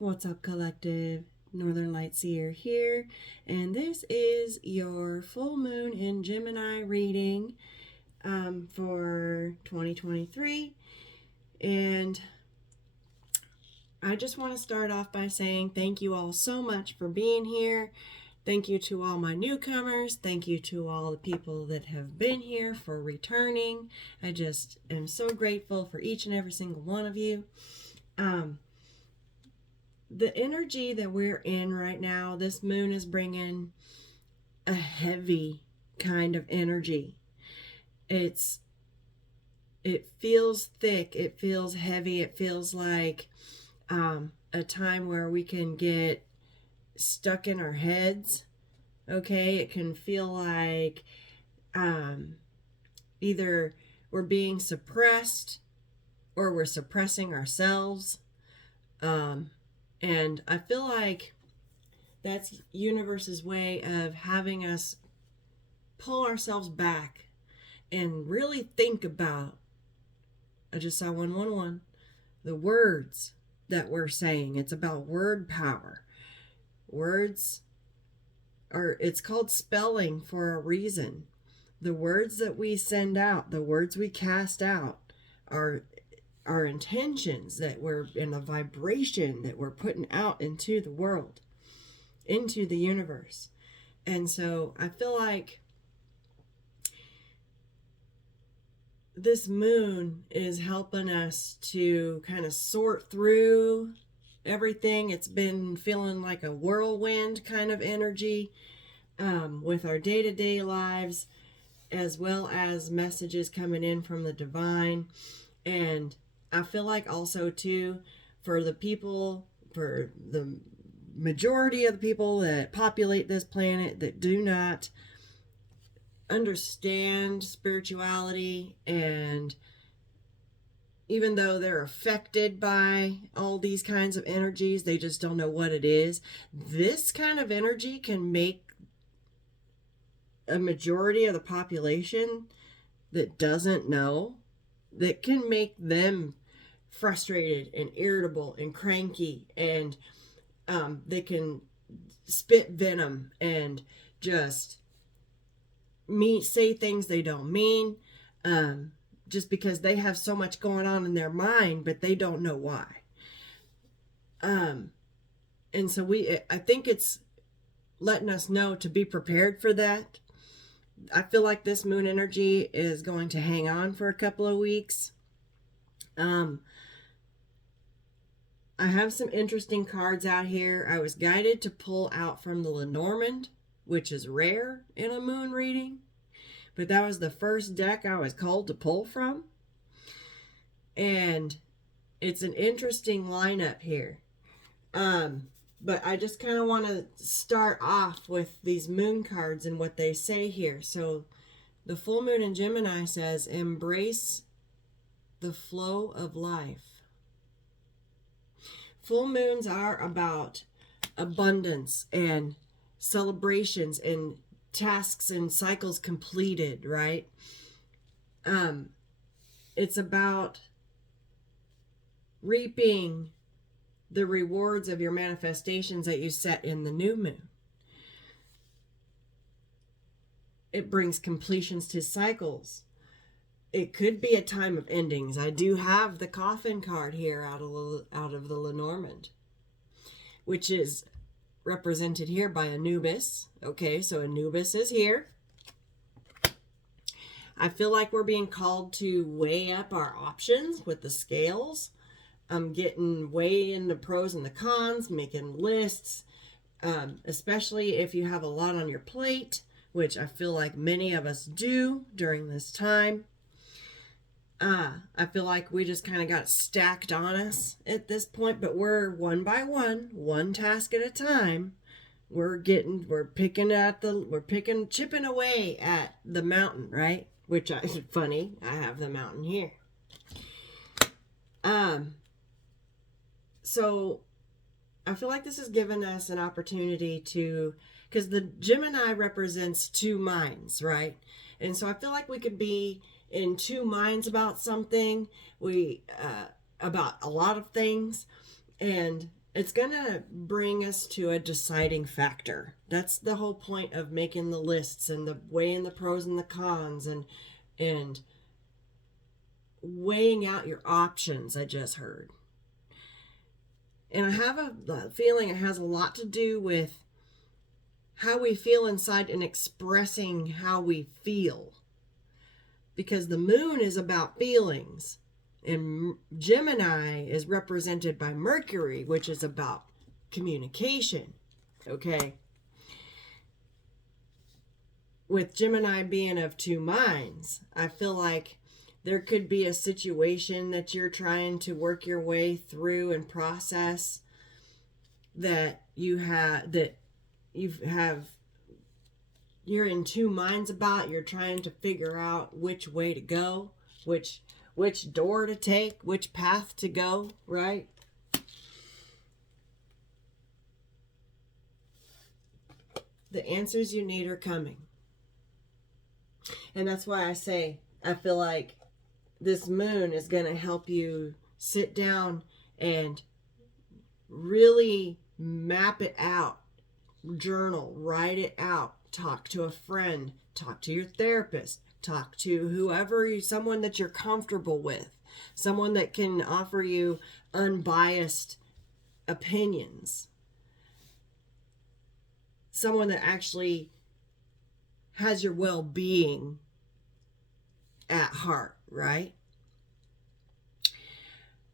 What's up, collective? Northern Light Seer here, and this is your full moon in Gemini reading for 2023. And I just want to start off by saying thank you all so much for being here. Thank you to all my newcomers. Thank you to all the people that have been here for returning. I just am so grateful for each and every single one of you. The energy that we're in right now, this moon is bringing a heavy kind of energy. It feels thick, it feels heavy, it feels like a time where we can get stuck in our heads. Okay, it can feel like either we're being suppressed or we're suppressing ourselves. And I feel like that's universe's way of having us pull ourselves back and really think about, I just saw 111, the words that we're saying. It's about word power. Words it's called spelling for a reason. The words that we send out, the words we cast out are our intentions, that we're in a vibration that we're putting out into the world, into the universe. And so I feel like this moon is helping us to kind of sort through everything. It's been feeling like a whirlwind kind of energy with our day-to-day lives, as well as messages coming in from the divine. And I feel like also too, for the majority of the people that populate this planet that do not understand spirituality, and even though they're affected by all these kinds of energies, they just don't know what it is. This kind of energy can make a majority of the population that doesn't know, that can make them frustrated and irritable and cranky, and they can spit venom and just say things they don't mean, just because they have so much going on in their mind, but they don't know why. And so I think it's letting us know to be prepared for that. I feel like this moon energy is going to hang on for a couple of weeks. I have some interesting cards out here. I was guided to pull out from the Lenormand, which is rare in a moon reading, but that was the first deck I was called to pull from. And it's an interesting lineup here. But I just kind of want to start off with these moon cards and what they say here. So the full moon in Gemini says, embrace the flow of life. Full moons are about abundance and celebrations and tasks and cycles completed, right? It's about reaping the rewards of your manifestations that you set in the new moon. It brings completions to cycles. It could be a time of endings. I do have the coffin card here out of the Lenormand, which is represented here by Anubis. Okay, so Anubis is here. I feel like we're being called to weigh up our options with the scales. I'm getting way in the pros and the cons, making lists, especially if you have a lot on your plate, which I feel like many of us do during this time. I feel like we just kind of got stacked on us at this point, but we're one by one task at a time. Chipping away at the mountain, right? Which is funny. I have the mountain here. So I feel like this has given us an opportunity to, because the Gemini represents two minds, right? And so I feel like we could be in two minds about something, about a lot of things. And it's going to bring us to a deciding factor. That's the whole point of making the lists and the weighing the pros and the cons and weighing out your options. I just heard. And I have a feeling it has a lot to do with how we feel inside and expressing how we feel. Because the moon is about feelings. And Gemini is represented by Mercury, which is about communication. Okay. With Gemini being of two minds, I feel like there could be a situation that you're trying to work your way through and process that you're in two minds about. You're trying to figure out which way to go, which door to take, which path to go, right? The answers you need are coming. And that's why I say I feel like this moon is going to help you sit down and really map it out, journal, write it out, talk to a friend, talk to your therapist, talk to whoever, someone that you're comfortable with, someone that can offer you unbiased opinions, someone that actually has your well-being at heart, right?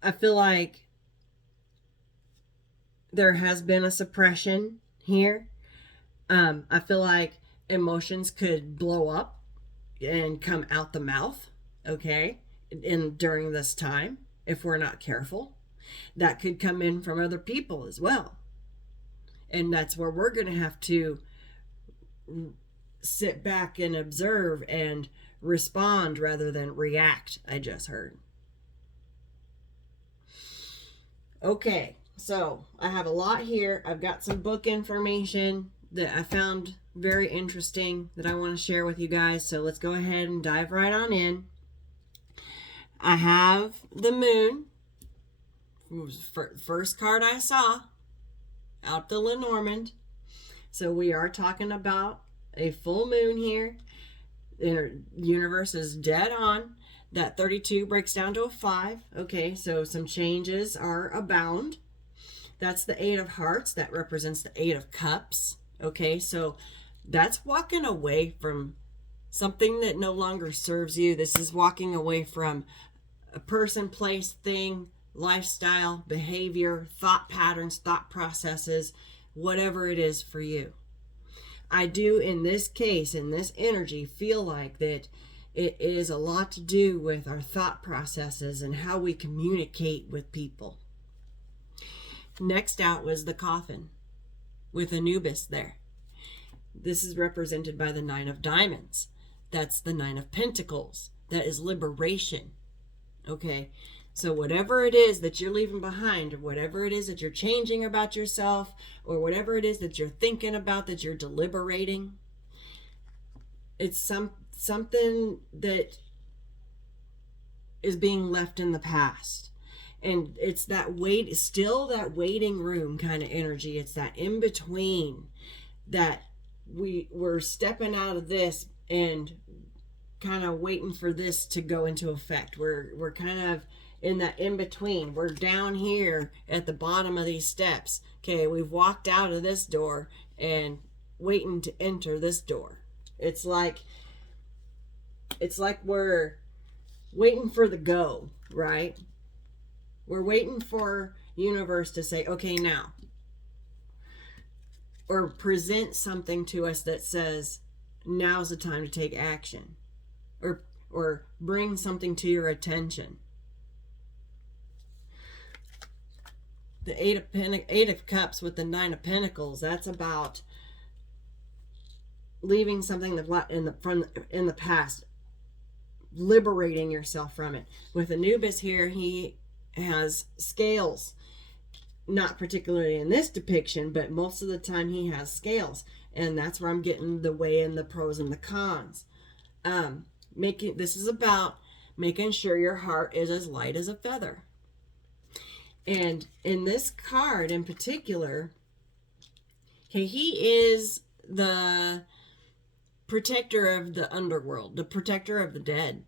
I feel like there has been a suppression here. I feel like emotions could blow up and come out the mouth, okay, during this time, if we're not careful. That could come in from other people as well. And that's where we're going to have to sit back and observe and respond rather than react, I just heard. Okay, so I have a lot here. I've got some book information that I found very interesting that I want to share with you guys. So let's go ahead and dive right on in. I have the moon. It was the first card I saw out the Lenormand. So we are talking about a full moon here. The universe is dead on. That 32 breaks down to a 5. Okay, so some changes are abound. That's the 8 of Hearts. That represents the 8 of Cups. Okay, so that's walking away from something that no longer serves you. This is walking away from a person, place, thing, lifestyle, behavior, thought patterns, thought processes, whatever it is for you. I do, in this case, in this energy, feel like that it is a lot to do with our thought processes and how we communicate with people. Next out was the coffin with Anubis there. This is represented by the 9 of Diamonds. That's the 9 of Pentacles. That is liberation. Okay, so whatever it is that you're leaving behind, or whatever it is that you're changing about yourself, or whatever it is that you're thinking about, that you're deliberating, it's something that is being left in the past. And it's that still that waiting room kind of energy. It's that in between, that we're stepping out of this and kind of waiting for this to go into effect. We're kind of in that in between. We're down here at the bottom of these steps. Okay, we've walked out of this door and waiting to enter this door. It's like we're waiting for the go, right? We're waiting for universe to say, okay, now. Or present something to us that says, now's the time to take action. Or bring something to your attention. The 8 of Cups with the 9 of Pentacles, that's about leaving something in the past, liberating yourself from it. With Anubis here, he has scales. Not particularly in this depiction, but most of the time he has scales. And that's where I'm getting the weighing the pros and the cons. This is about making sure your heart is as light as a feather. And in this card in particular, okay, he is the protector of the underworld, the protector of the dead.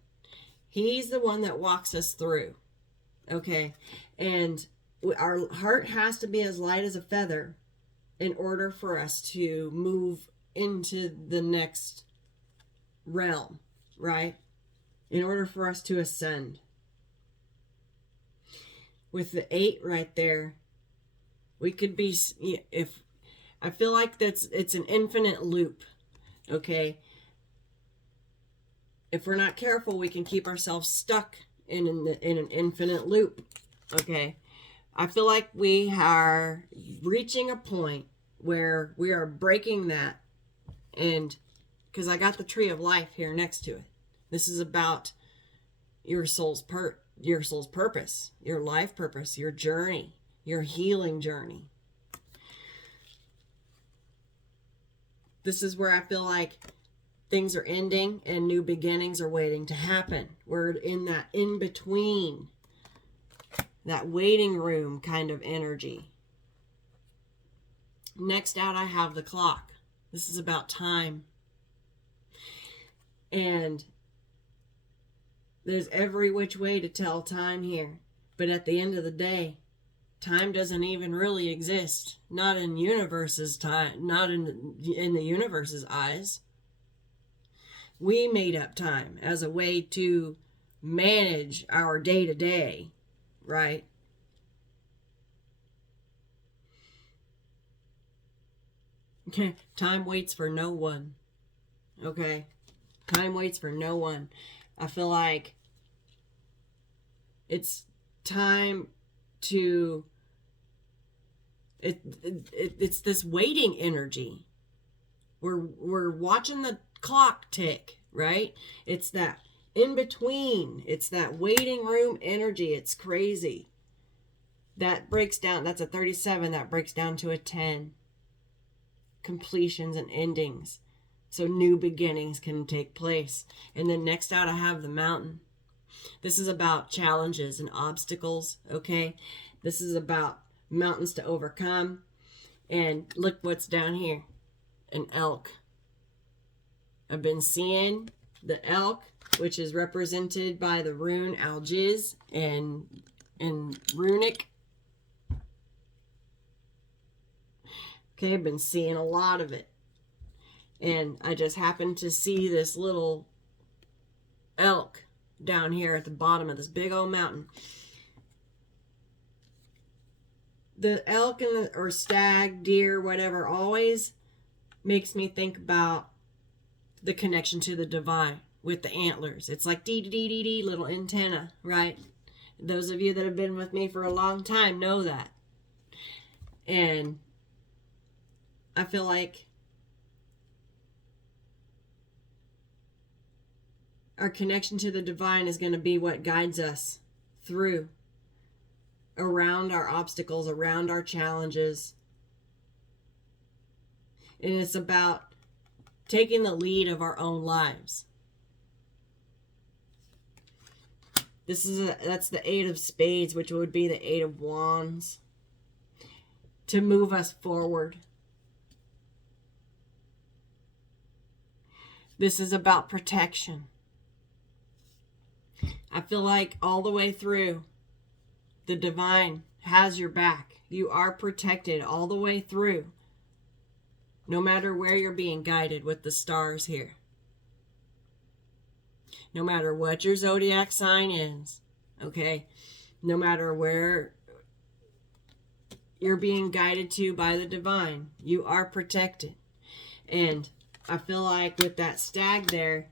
He's the one that walks us through. Okay. And our heart has to be as light as a feather in order for us to move into the next realm, right? In order for us to ascend. With the 8 right there, we could be, if I feel like it's an infinite loop. Okay. If we're not careful, we can keep ourselves stuck in an infinite loop. Okay. I feel like we are reaching a point where we are breaking that. And because I got the tree of life here next to it. This is about your soul's purpose, your life purpose, your journey, your healing journey. This is where I feel like things are ending and new beginnings are waiting to happen. We're in that in between, that waiting room kind of energy. Next out, I have the clock. This is about time. And there's every which way to tell time here. But at the end of the day, time doesn't even really exist. Not in universe's time, not in the universe's eyes. We made up time as a way to manage our day-to-day, right? Okay, time waits for no one. Okay, time waits for no one. I feel like it's time to it's this waiting energy. We're watching the clock tick, right? It's that in between. It's that waiting room energy. It's crazy. That breaks down. That's a 37. That breaks down to a 10. Completions and endings. So new beginnings can take place. And then next out, I have the mountain. This is about challenges and obstacles, okay? This is about mountains to overcome. And look what's down here. An elk. I've been seeing the elk, which is represented by the rune Algiz and runic. Okay, I've been seeing a lot of it. And I just happened to see this little elk down here at the bottom of this big old mountain. The elk or stag, deer, whatever, always makes me think about the connection to the divine with the antlers. It's like dee dee dee dee dee, little antenna, right? Those of you that have been with me for a long time know that. And I feel like our connection to the divine is going to be what guides us through, around our obstacles, around our challenges. And it's about taking the lead of our own lives. That's the 8 of spades, which would be the 8 of wands, to move us forward. This is about protection. I feel like all the way through, the divine has your back. You are protected all the way through, no matter where you're being guided with the stars here. No matter what your zodiac sign is, okay? No matter where you're being guided to by the divine, you are protected. And I feel like with that stag there,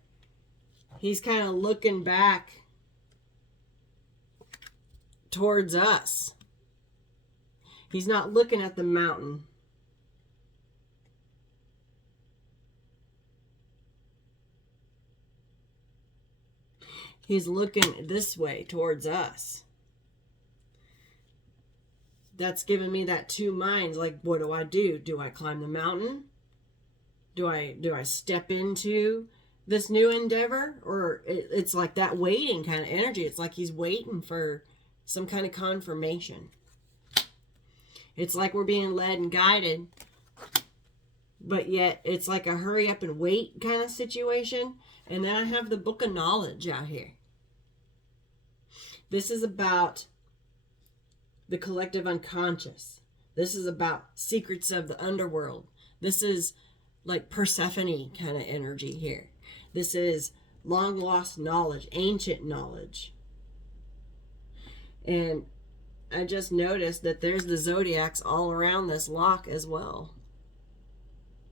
he's kind of looking back towards us. He's not looking at the mountain. He's looking this way towards us. That's given me that two minds. Like, what do? Do I climb the mountain? Do I step into this new endeavor? Or it's like that waiting kind of energy. It's like he's waiting for some kind of confirmation. It's like we're being led and guided, but yet it's like a hurry up and wait kind of situation. And then I have the Book of Knowledge out here. This is about the collective unconscious. This is about secrets of the underworld. This is like Persephone kind of energy here. This is long lost knowledge, ancient knowledge. And I just noticed that there's the zodiacs all around this lock as well.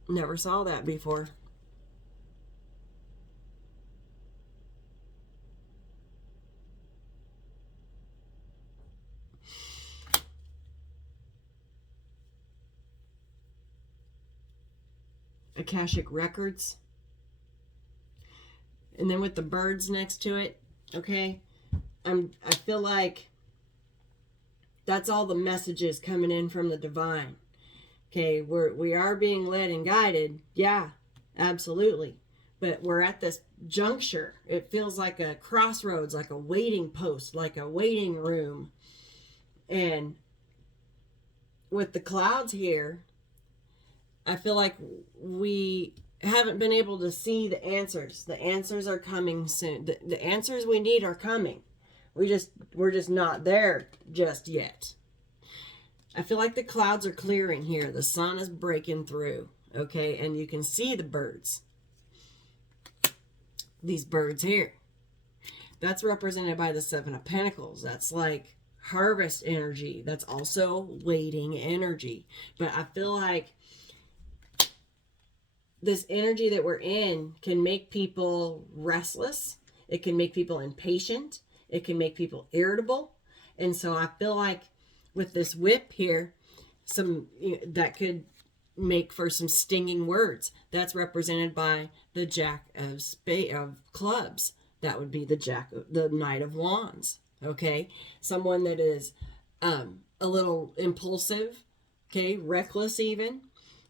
Never saw that before. Akashic Records. And then with the birds next to it, okay? I feel like that's all the messages coming in from the divine. Okay, we are being led and guided. Yeah, absolutely. But we're at this juncture. It feels like a crossroads, like a waiting post, like a waiting room. And with the clouds here, I feel like we haven't been able to see the answers. The answers are coming soon. The answers we need are coming. We're just not there just yet. I feel like the clouds are clearing here. The sun is breaking through. Okay, and you can see the birds. These birds here. That's represented by the Seven of Pentacles. That's like harvest energy. That's also waiting energy. But I feel like this energy that we're in can make people restless. It can make people impatient. It can make people irritable. And so I feel like with this whip here, that could make for some stinging words. That's represented by the Jack of Clubs. That would be the Knight of Wands. Okay, someone that is a little impulsive, okay, reckless even.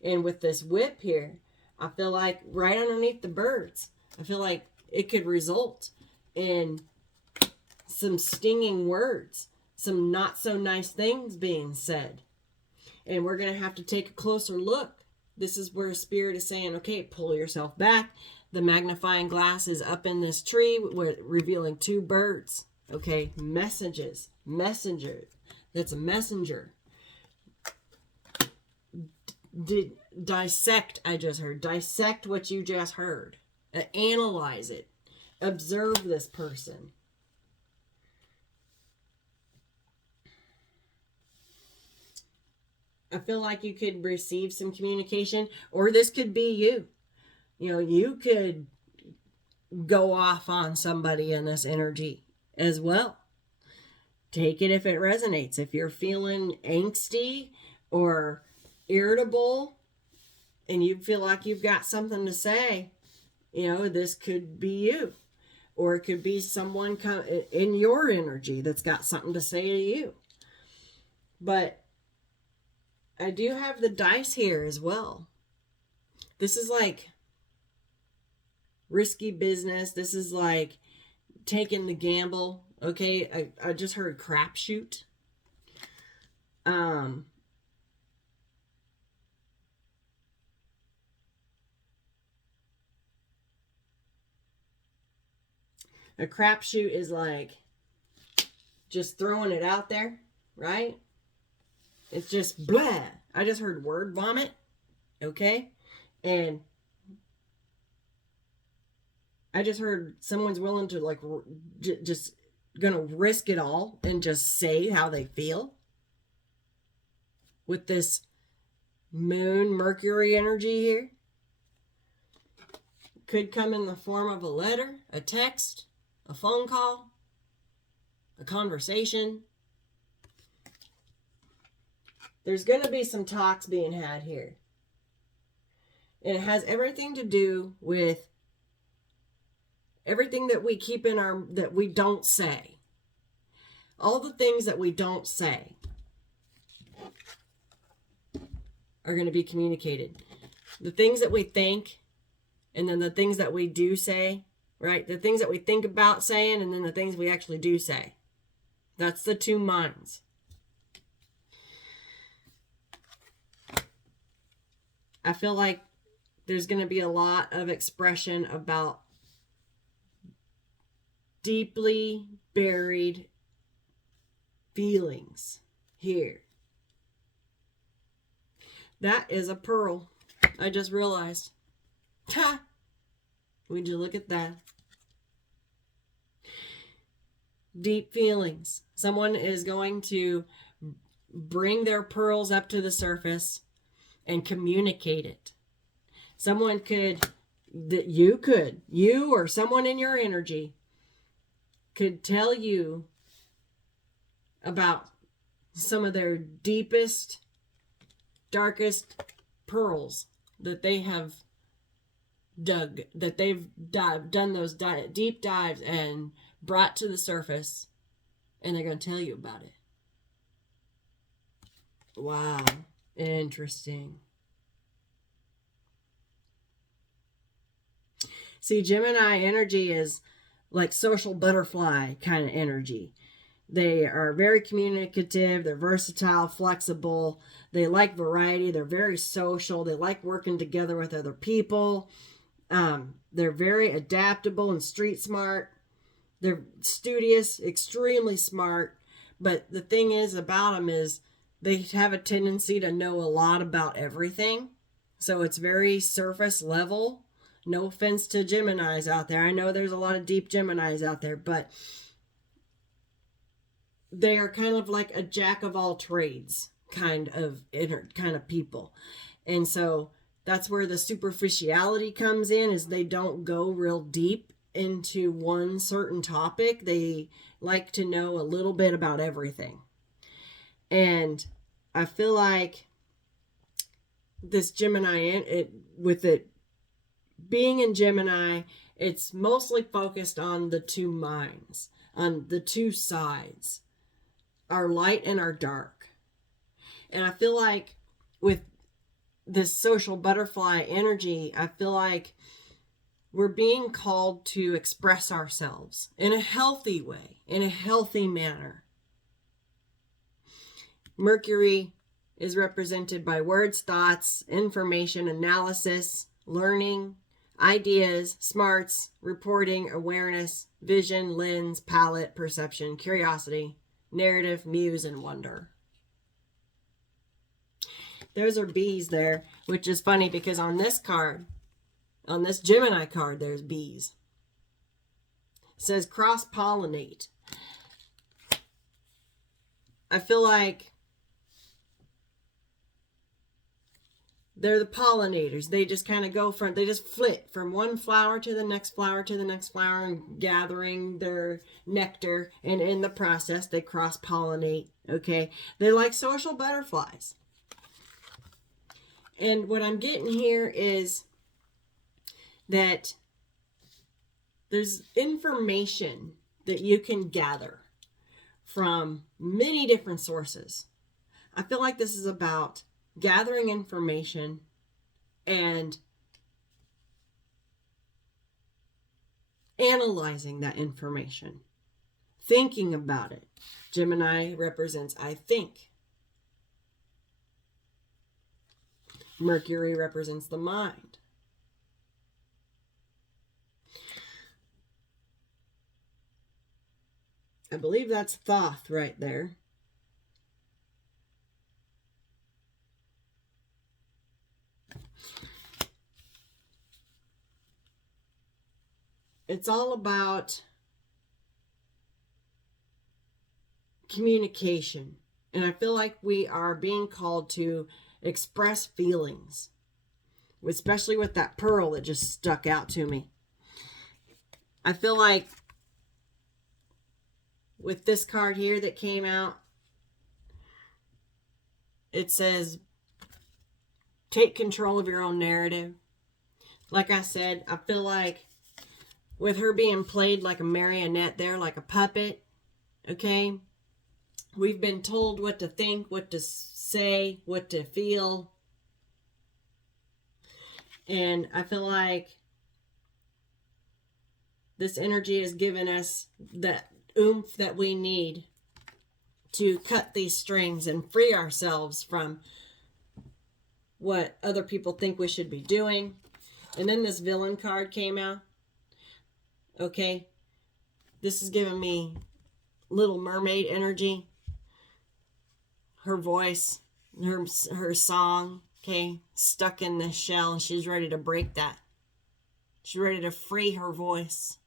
And with this whip here, I feel like right underneath the birds, I feel like it could result in some stinging words, some not so nice things being said. And we're going to have to take a closer look. This is where Spirit is saying, okay, pull yourself back. The magnifying glass is up in this tree. We're revealing two birds. Okay, messages. Messenger. That's a messenger. Dissect, I just heard. Dissect what you just heard. Analyze it. Observe this person. I feel like you could receive some communication, or this could be you. You know, you could go off on somebody in this energy as well. Take it if it resonates. If you're feeling angsty or irritable and you feel like you've got something to say, you know, this could be you. Or it could be someone in your energy that's got something to say to you. But I do have the dice here as well. This is like risky business. This is like taking the gamble. Okay, I just heard crapshoot. A crapshoot is like just throwing it out there, right? It's just blah. I just heard word vomit. Okay? And I just heard someone's willing to like just gonna risk it all and just say how they feel. With this Moon Mercury energy here. Could come in the form of a letter, a text, a phone call, a conversation. There's going to be some talks being had here. And it has everything to do with everything that we keep in that we don't say. All the things that we don't say are going to be communicated. The things that we think, and then the things that we do say, right? The things that we think about saying, and then the things we actually do say. That's the two minds. I feel like there's going to be a lot of expression about deeply buried feelings here. That is a pearl. I just realized. Ha! Would you look at that? Deep feelings. Someone is going to bring their pearls up to the surface and communicate it. Someone could, you or someone in your energy could tell you about some of their deepest, darkest pearls that they have dug, that they've done those deep dives and brought to the surface, and they're going to tell you about it. Wow. Interesting. See, Gemini energy is like social butterfly kind of energy. They are very communicative. They're versatile, flexible. They like variety. They're very social. They like working together with other people. They're very adaptable and street smart. They're studious, extremely smart. But the thing is about them is they have a tendency to know a lot about everything. So it's very surface level. No offense to Geminis out there. I know there's a lot of deep Geminis out there, but they are kind of like a jack of all trades kind of people. And so that's where the superficiality comes in, is they don't go real deep into one certain topic. They like to know a little bit about everything. And I feel like this Gemini, with it being in Gemini, it's mostly focused on the two minds, on the two sides, our light and our dark. And I feel like with this social butterfly energy, I feel like we're being called to express ourselves in a healthy way, in a healthy manner. Mercury is represented by words, thoughts, information, analysis, learning, ideas, smarts, reporting, awareness, vision, lens, palette, perception, curiosity, narrative, muse, and wonder. Those are bees there, which is funny because on this card, on this Gemini card, there's bees. It says cross-pollinate. I feel like they're the pollinators. They just kind of they just flit from one flower to the next flower to the next flower and gathering their nectar. And in the process, they cross-pollinate, okay? They're like social butterflies. And what I'm getting here is that there's information that you can gather from many different sources. I feel like this is about gathering information and analyzing that information, thinking about it. Gemini represents I think. Mercury represents the mind. I believe that's Thoth right there. It's all about communication. And I feel like we are being called to express feelings, especially with that pearl that just stuck out to me. I feel like with this card here that came out, it says, take control of your own narrative. Like I said, I feel like with her being played like a marionette there, like a puppet, okay? We've been told what to think, what to say, what to feel. And I feel like this energy has given us that oomph that we need to cut these strings and free ourselves from what other people think we should be doing. And then this villain card came out. Okay. This is giving me Little Mermaid energy. Her voice, her song, okay, stuck in this shell, and she's ready to break that. She's ready to free her voice.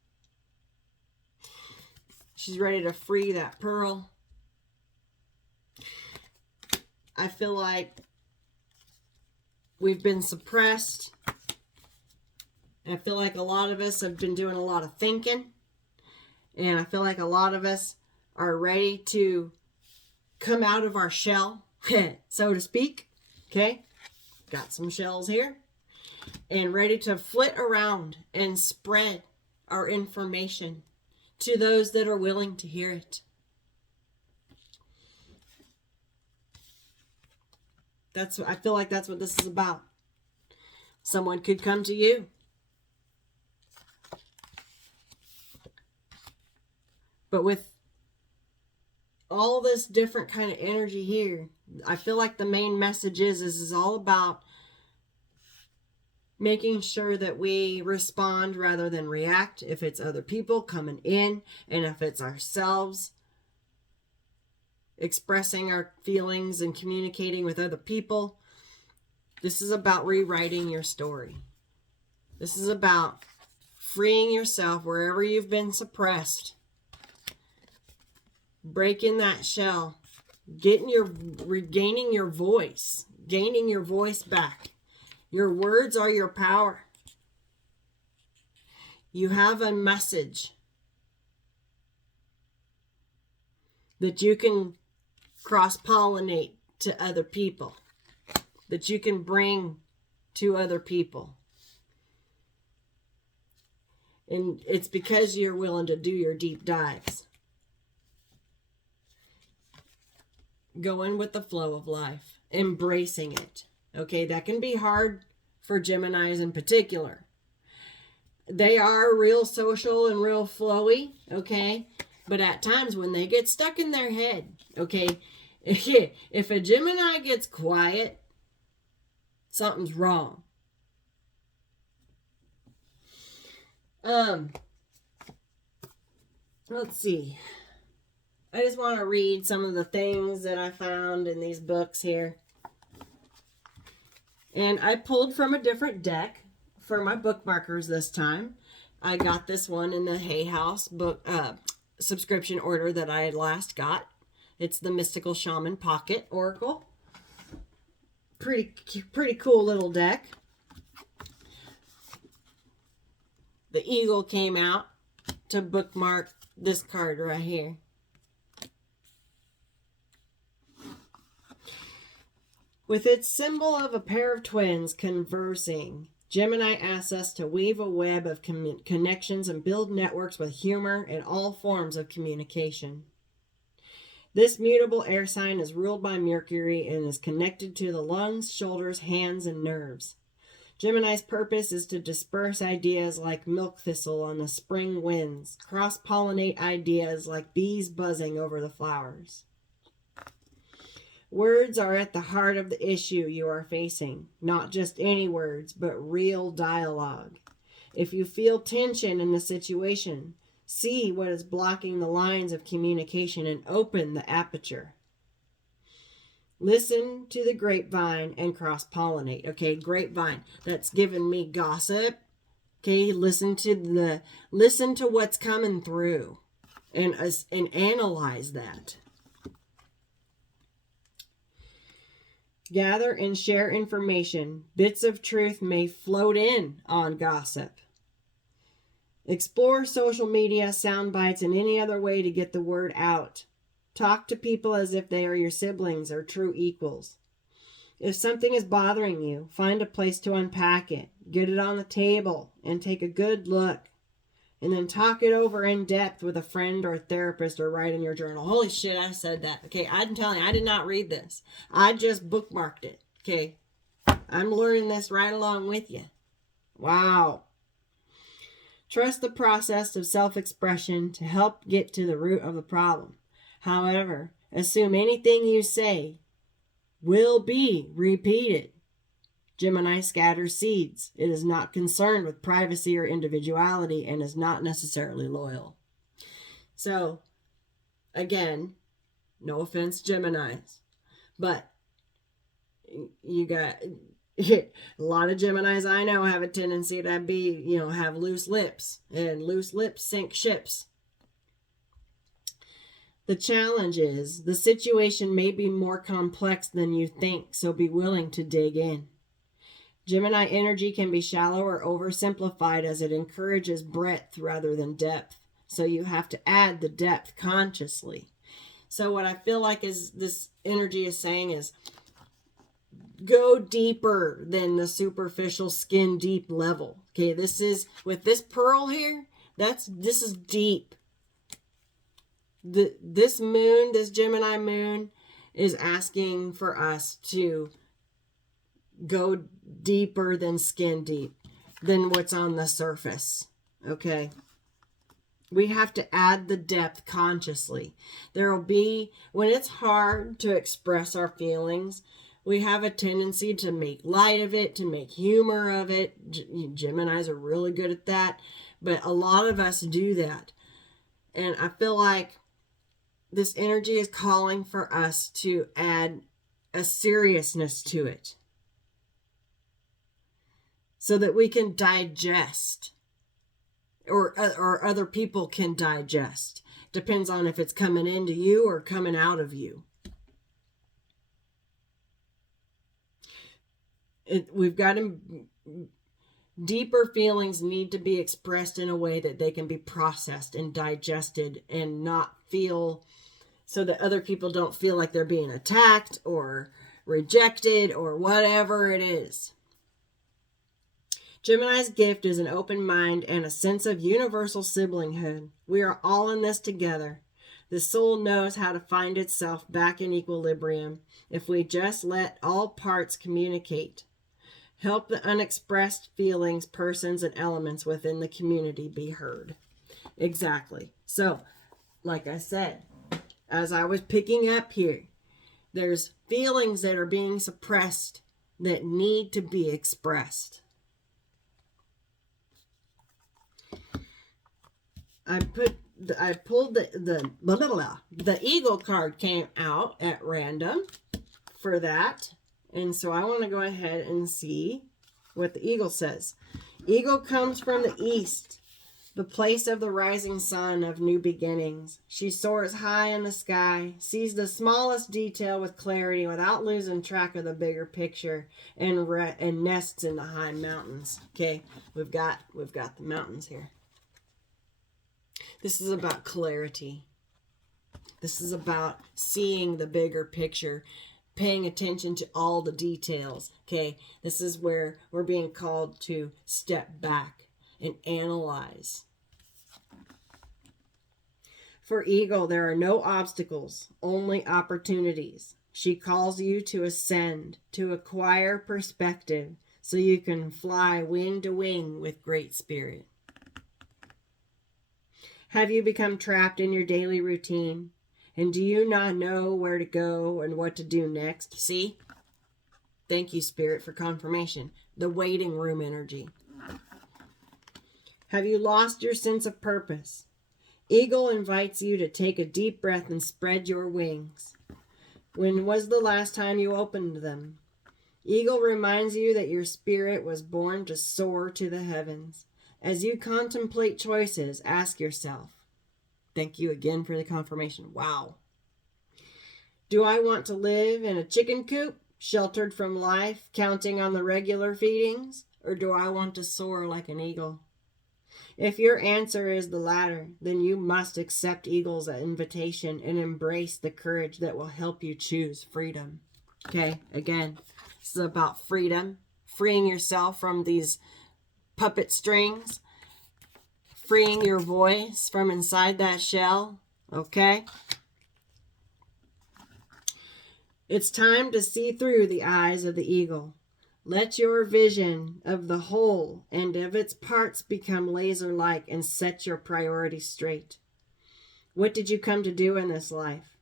She's ready to free that pearl. I feel like we've been suppressed. I feel like a lot of us have been doing a lot of thinking. And I feel like a lot of us are ready to come out of our shell, so to speak. Okay? Got some shells here. And ready to flit around and spread our information to those that are willing to hear it. I feel like that's what this is about. Someone could come to you. But with all this different kind of energy here, I feel like the main message is all about making sure that we respond rather than react. If it's other people coming in, and if it's ourselves expressing our feelings and communicating with other people, this is about rewriting your story. This is about freeing yourself wherever you've been suppressed. Breaking that shell, regaining your voice, gaining your voice back. Your words are your power. You have a message that you can cross-pollinate to other people, that you can bring to other people. And it's because you're willing to do your deep dives. Going with the flow of life, embracing it. Okay, that can be hard for Geminis in particular. They are real social and real flowy, okay? But at times when they get stuck in their head, okay, if a Gemini gets quiet, something's wrong. Let's see. I just want to read some of the things that I found in these books here. And I pulled from a different deck for my bookmarkers this time. I got this one in the Hay House book subscription order that I last got. It's the Mystical Shaman Pocket Oracle. Pretty cool little deck. The eagle came out to bookmark this card right here. With its symbol of a pair of twins conversing, Gemini asks us to weave a web of connections and build networks with humor in all forms of communication. This mutable air sign is ruled by Mercury and is connected to the lungs, shoulders, hands, and nerves. Gemini's purpose is to disperse ideas like milk thistle on the spring winds, cross-pollinate ideas like bees buzzing over the flowers. Words are at the heart of the issue you are facing. Not just any words, but real dialogue. If you feel tension in the situation, see what is blocking the lines of communication and open the aperture. Listen to the grapevine and cross-pollinate. Okay, grapevine. That's giving me gossip. Okay, listen to what's coming through and analyze that. Gather and share information. Bits of truth may float in on gossip. Explore social media, sound bites, and any other way to get the word out. Talk to people as if they are your siblings or true equals. If something is bothering you, find a place to unpack it. Get it on the table and take a good look. And then talk it over in depth with a friend or a therapist or write in your journal. Holy shit, I said that. Okay, I'm telling you, I did not read this. I just bookmarked it. Okay, I'm learning this right along with you. Wow. Trust the process of self-expression to help get to the root of the problem. However, assume anything you say will be repeated. Gemini scatters seeds. It is not concerned with privacy or individuality and is not necessarily loyal. So, again, no offense, Geminis, but you got a lot of Geminis I know have a tendency to be, have loose lips, and loose lips sink ships. The challenge is the situation may be more complex than you think, so be willing to dig in. Gemini energy can be shallow or oversimplified as it encourages breadth rather than depth. So you have to add the depth consciously. So what I feel like is this energy is saying is go deeper than the superficial skin deep level. Okay, this is with this pearl here, this is deep. This moon, this Gemini moon, is asking for us to go deeper than skin deep, than what's on the surface. Okay? We have to add the depth consciously. There will be, when it's hard to express our feelings, we have a tendency to make light of it, to make humor of it. Geminis are really good at that, but a lot of us do that. And I feel like this energy is calling for us to add a seriousness to it so that we can digest, or other people can digest. Depends on if it's coming into you or coming out of you. We've got to, deeper feelings need to be expressed in a way that they can be processed and digested and not feel, so that other people don't feel like they're being attacked or rejected or whatever it is. Gemini's gift is an open mind and a sense of universal siblinghood. We are all in this together. The soul knows how to find itself back in equilibrium if we just let all parts communicate. Help the unexpressed feelings, persons, and elements within the community be heard. Exactly. So, like I said, as I was picking up here, there's feelings that are being suppressed that need to be expressed. I pulled the Eagle card came out at random for that. And so I want to go ahead and see what the eagle says. Eagle comes from the east, the place of the rising sun of new beginnings. She soars high in the sky, sees the smallest detail with clarity without losing track of the bigger picture, and nests in the high mountains. Okay, we've got the mountains here. This is about clarity. This is about seeing the bigger picture, paying attention to all the details. Okay, this is where we're being called to step back and analyze. For Eagle, there are no obstacles, only opportunities. She calls you to ascend, to acquire perspective, so you can fly wing to wing with great spirit. Have you become trapped in your daily routine? And do you not know where to go and what to do next? See? Thank you, Spirit, for confirmation. The waiting room energy. Have you lost your sense of purpose? Eagle invites you to take a deep breath and spread your wings. When was the last time you opened them? Eagle reminds you that your spirit was born to soar to the heavens. As you contemplate choices, ask yourself, thank you again for the confirmation. Wow. Do I want to live in a chicken coop, sheltered from life, counting on the regular feedings? Or do I want to soar like an eagle? If your answer is the latter, then you must accept Eagle's invitation and embrace the courage that will help you choose freedom. Okay, again, this is about freedom, freeing yourself from these puppet strings, freeing your voice from inside that shell. Okay? It's time to see through the eyes of the eagle. Let your vision of the whole and of its parts become laser-like and set your priorities straight. What did you come to do in this life?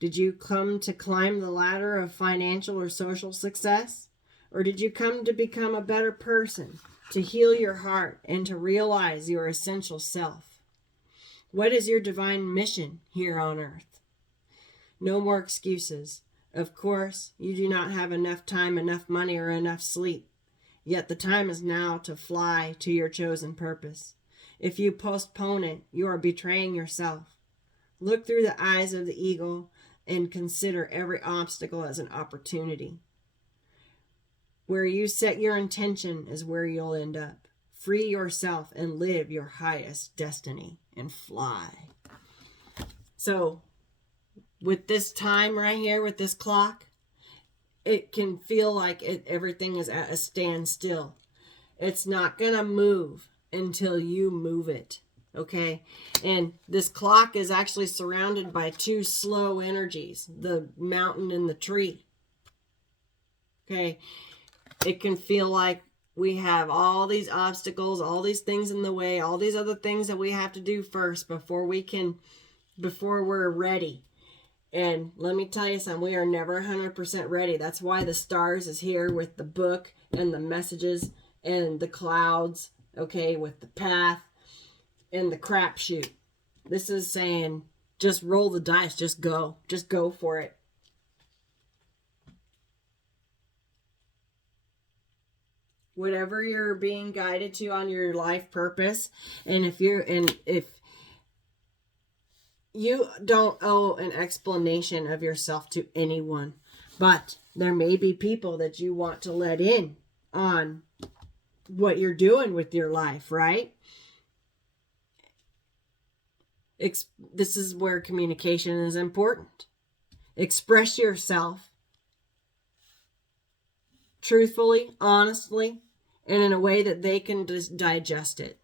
Did you come to climb the ladder of financial or social success? Or did you come to become a better person, to heal your heart, and to realize your essential self? What is your divine mission here on earth? No more excuses. Of course, you do not have enough time, enough money, or enough sleep. Yet the time is now to fly to your chosen purpose. If you postpone it, you are betraying yourself. Look through the eyes of the eagle and consider every obstacle as an opportunity. Where you set your intention is where you'll end up. Free yourself and live your highest destiny and fly. So, with this time right here, with this clock, it can feel like everything is at a standstill. It's not going to move until you move it. Okay? And this clock is actually surrounded by two slow energies, the mountain and the tree. Okay? It can feel like we have all these obstacles, all these things in the way, all these other things that we have to do first before we're ready. And let me tell you something, we are never 100% ready. That's why the stars is here with the book and the messages and the clouds, okay, with the path and the crapshoot. This is saying, just roll the dice, just go for it. Whatever you're being guided to on your life purpose, and if you don't owe an explanation of yourself to anyone, but there may be people that you want to let in on what you're doing with your life, right? This is where communication is important. Express yourself truthfully, honestly, and in a way that they can just digest it.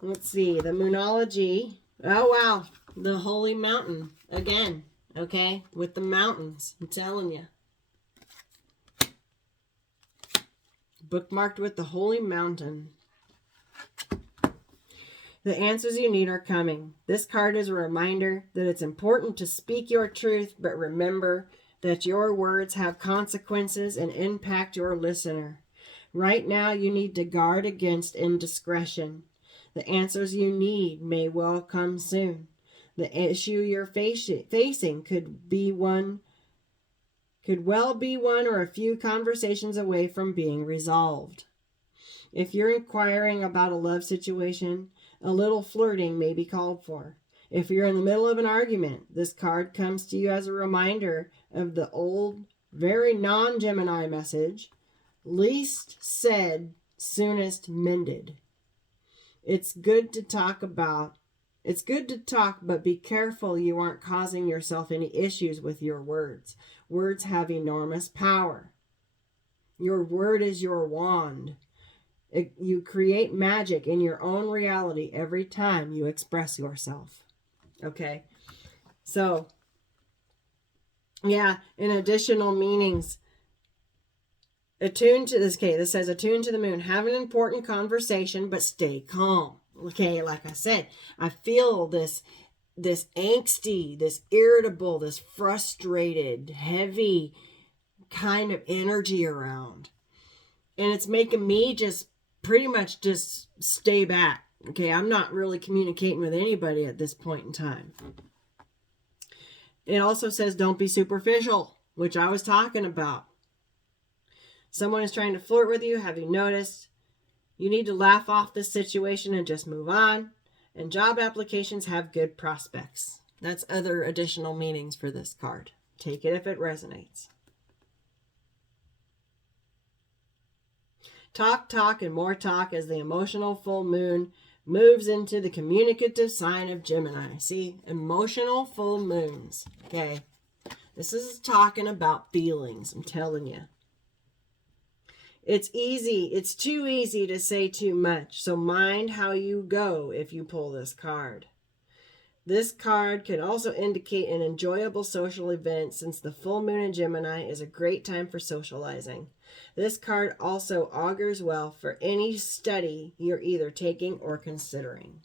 Let's see, the Moonology. Oh, wow. The Holy Mountain again, okay? With the mountains, I'm telling you. Bookmarked with the Holy Mountain. The answers you need are coming. This card is a reminder that it's important to speak your truth, but remember that your words have consequences and impact your listener. Right now, you need to guard against indiscretion. The answers you need may well come soon. The issue you're facing could well be one or a few conversations away from being resolved. If you're inquiring about a love situation, a little flirting may be called for. If you're in the middle of an argument, this card comes to you as a reminder of the old, very non-Gemini message, least said, soonest mended. It's good to talk, but be careful you aren't causing yourself any issues with your words. Words have enormous power. Your word is your wand. You create magic in your own reality every time you express yourself. Okay? So, yeah, in additional meanings, attune to this. Okay, this says attune to the moon. Have an important conversation, but stay calm. Okay, like I said, I feel this angsty, this irritable, this frustrated, heavy kind of energy around. And it's making me just pretty much just stay back. Okay, I'm not really communicating with anybody at this point in time. It also says don't be superficial, which I was talking about. Someone is trying to flirt with you. Have you noticed? You need to laugh off this situation and just move on. And job applications have good prospects. That's other additional meanings for this card. Take it if it resonates. Talk, and more talk as the emotional full moon moves into the communicative sign of Gemini. See, emotional full moons. Okay, this is talking about feelings, I'm telling you. It's too easy to say too much, so mind how you go if you pull this card. This card can also indicate an enjoyable social event since the full moon in Gemini is a great time for socializing. This card also augurs well for any study you're either taking or considering.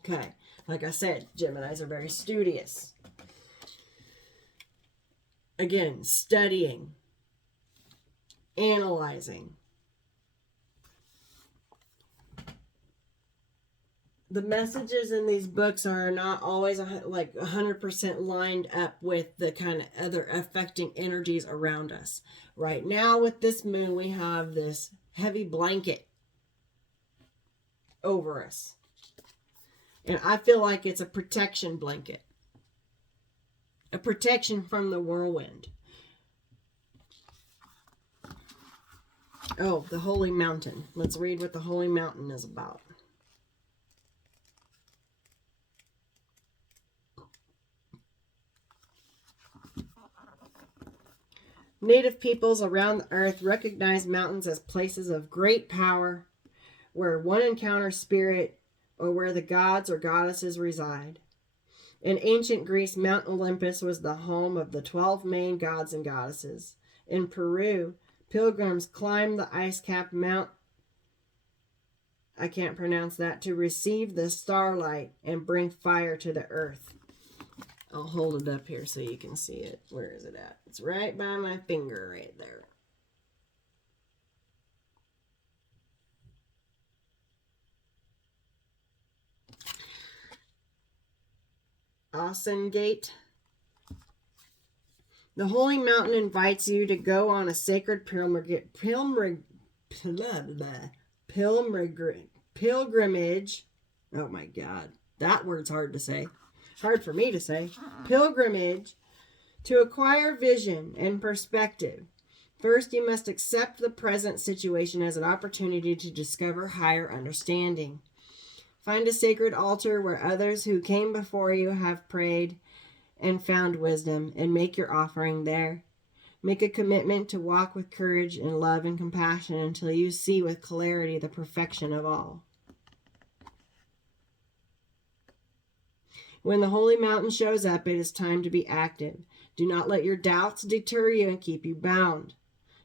Okay, like I said, Geminis are very studious. Again, studying, analyzing. The messages in these books are not always like 100% lined up with the kind of other affecting energies around us. Right now with this moon, we have this heavy blanket over us. And I feel like it's a protection blanket. A protection from the whirlwind. Oh, the Holy Mountain. Let's read what the Holy Mountain is about. Native peoples around the earth recognize mountains as places of great power, where one encounters spirit or where the gods or goddesses reside. In ancient Greece, Mount Olympus was the home of the 12 main gods and goddesses. In Peru, pilgrims climbed the ice-capped Mount, I can't pronounce that, to receive the starlight and bring fire to the earth. I'll hold it up here so you can see it. Where is it at? It's right by my finger right there. Gate. The Holy Mountain invites you to go on a sacred pilgrimage. Oh my God, that word's hard to say. Hard for me to say. Pilgrimage to acquire vision and perspective. First, you must accept the present situation as an opportunity to discover higher understanding. Find a sacred altar where others who came before you have prayed and found wisdom, and make your offering there. Make a commitment to walk with courage and love and compassion until you see with clarity the perfection of all. When the Holy Mountain shows up, it is time to be active. Do not let your doubts deter you and keep you bound.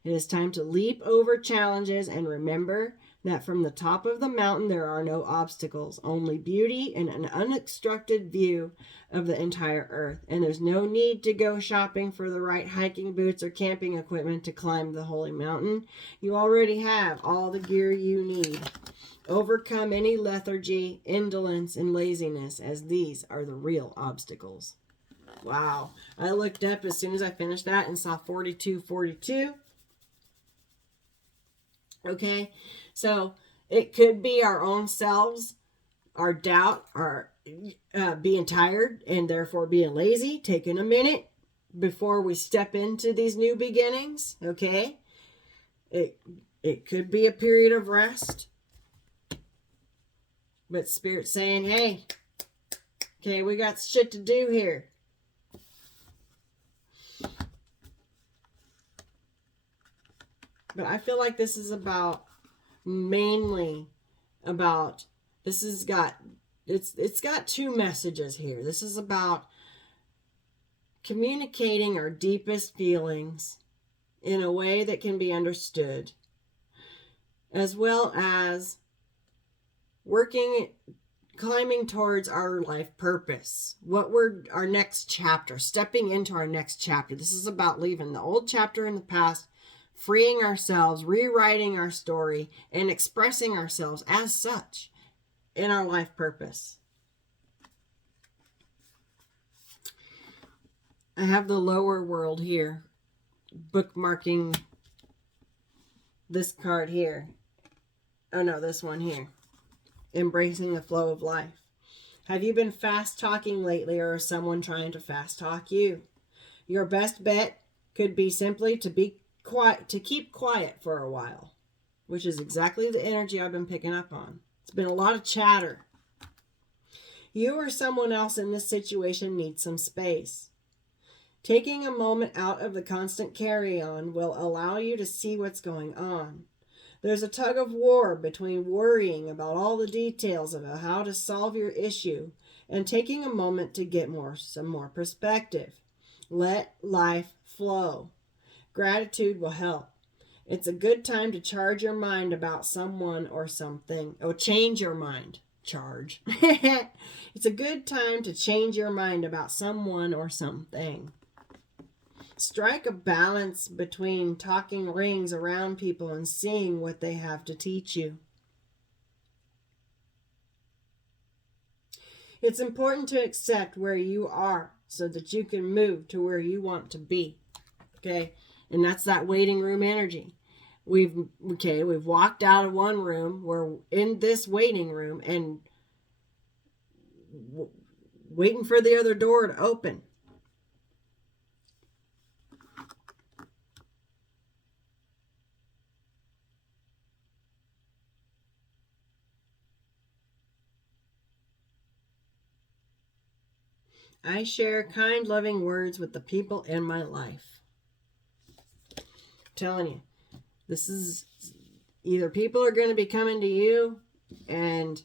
It is time to leap over challenges and remember that from the top of the mountain there are no obstacles, only beauty and an unobstructed view of the entire earth. And there's no need to go shopping for the right hiking boots or camping equipment to climb the Holy Mountain. You already have all the gear you need. Overcome any lethargy, indolence, and laziness, as these are the real obstacles. Wow. I looked up as soon as I finished that and saw 4242. Okay, so it could be our own selves, our doubt, our being tired and therefore being lazy, taking a minute before we step into these new beginnings. Okay, it could be a period of rest, but Spirit's saying, hey, okay, we got shit to do here. But I feel like this is mainly about, it's got two messages here. This is about communicating our deepest feelings in a way that can be understood, as well as climbing towards our life purpose. Our next chapter, stepping into our next chapter. This is about leaving the old chapter in the past, freeing ourselves, rewriting our story, and expressing ourselves as such in our life purpose. I have the lower world here, bookmarking this card here. Oh no, this one here. Embracing the flow of life. Have you been fast talking lately, or is someone trying to fast talk you? Your best bet could be simply to keep quiet for a while, which is exactly the energy I've been picking up on. It's been a lot of chatter. You or someone else in this situation needs some space. Taking a moment out of the constant carry-on will allow you to see what's going on. There's a tug of war between worrying about all the details of how to solve your issue and taking a moment to get some more perspective. Let life flow. Gratitude will help. It's a good time to charge your mind about someone or something. Oh, change your mind. Charge. It's a good time to change your mind about someone or something. Strike a balance between talking rings around people and seeing what they have to teach you. It's important to accept where you are so that you can move to where you want to be. Okay? And that's that waiting room energy. We've walked out of one room. We're in this waiting room and waiting for the other door to open. I share kind, loving words with the people in my life. I'm telling you, this is either people are going to be coming to you and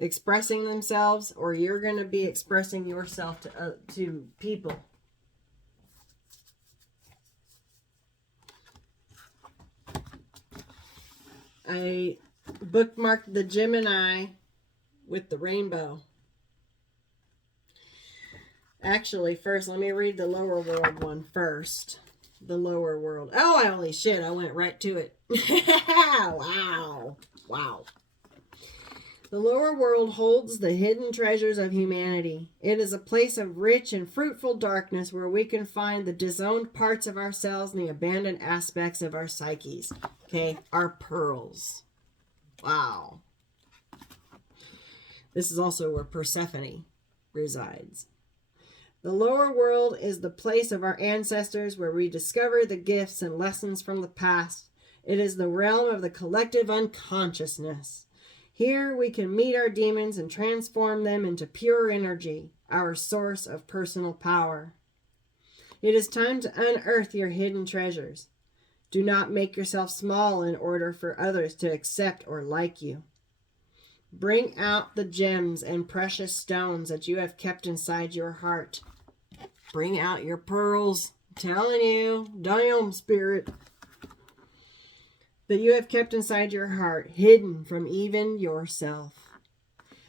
expressing themselves, or you're going to be expressing yourself to people. I bookmarked the Gemini with the rainbow. Actually, first, let me read the lower world one first. The lower world. Oh, holy shit, I went right to it. Wow. Wow. The lower world holds the hidden treasures of humanity. It is a place of rich and fruitful darkness where we can find the disowned parts of ourselves and the abandoned aspects of our psyches. Okay, our pearls. Wow. This is also where Persephone resides. The lower world is the place of our ancestors where we discover the gifts and lessons from the past. It is the realm of the collective unconsciousness. Here we can meet our demons and transform them into pure energy, our source of personal power. It is time to unearth your hidden treasures. Do not make yourself small in order for others to accept or like you. Bring out the gems and precious stones that you have kept inside your heart. Bring out your pearls. I'm telling you, damn spirit. That you have kept inside your heart, hidden from even yourself.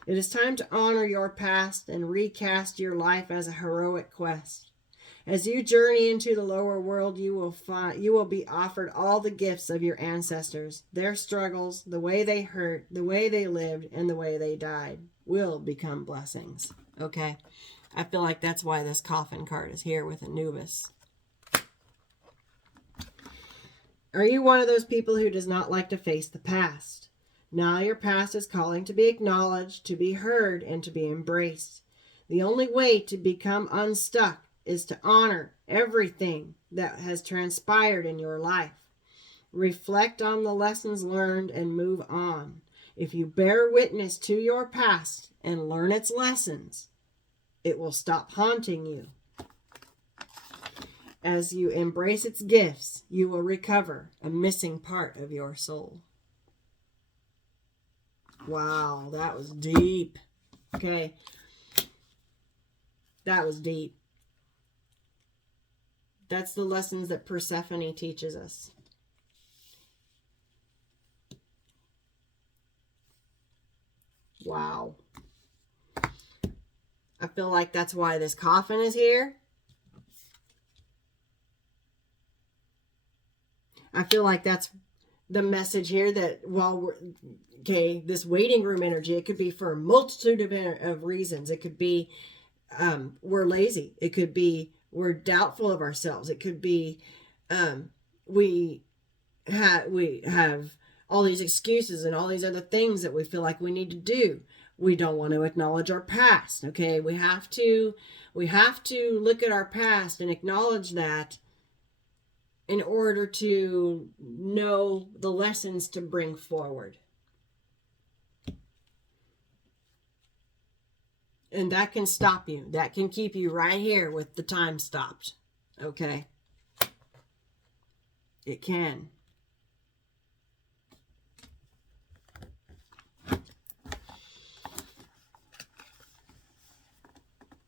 It is time to honor your past and recast your life as a heroic quest. As you journey into the lower world, you will be offered all the gifts of your ancestors. Their struggles, the way they hurt, the way they lived, and the way they died will become blessings. Okay? I feel like that's why this coffin card is here with Anubis. Are you one of those people who does not like to face the past? Now your past is calling to be acknowledged, to be heard, and to be embraced. The only way to become unstuck is to honor everything that has transpired in your life. Reflect on the lessons learned and move on. If you bear witness to your past and learn its lessons, it will stop haunting you. As you embrace its gifts, you will recover a missing part of your soul. Wow, that was deep. Okay. That was deep. That's the lessons that Persephone teaches us. Wow. I feel like that's why this coffin is here. I feel like that's the message here that while we're, this waiting room energy, it could be for a multitude of reasons. It could be we're lazy. It could be we're doubtful of ourselves. It could be we have all these excuses and all these other things that we feel like we need to do. We don't want to acknowledge our past. Okay, we have to look at our past and acknowledge that in order to know the lessons to bring forward. And that can stop you. That can keep you right here with the time stopped. Okay? It can.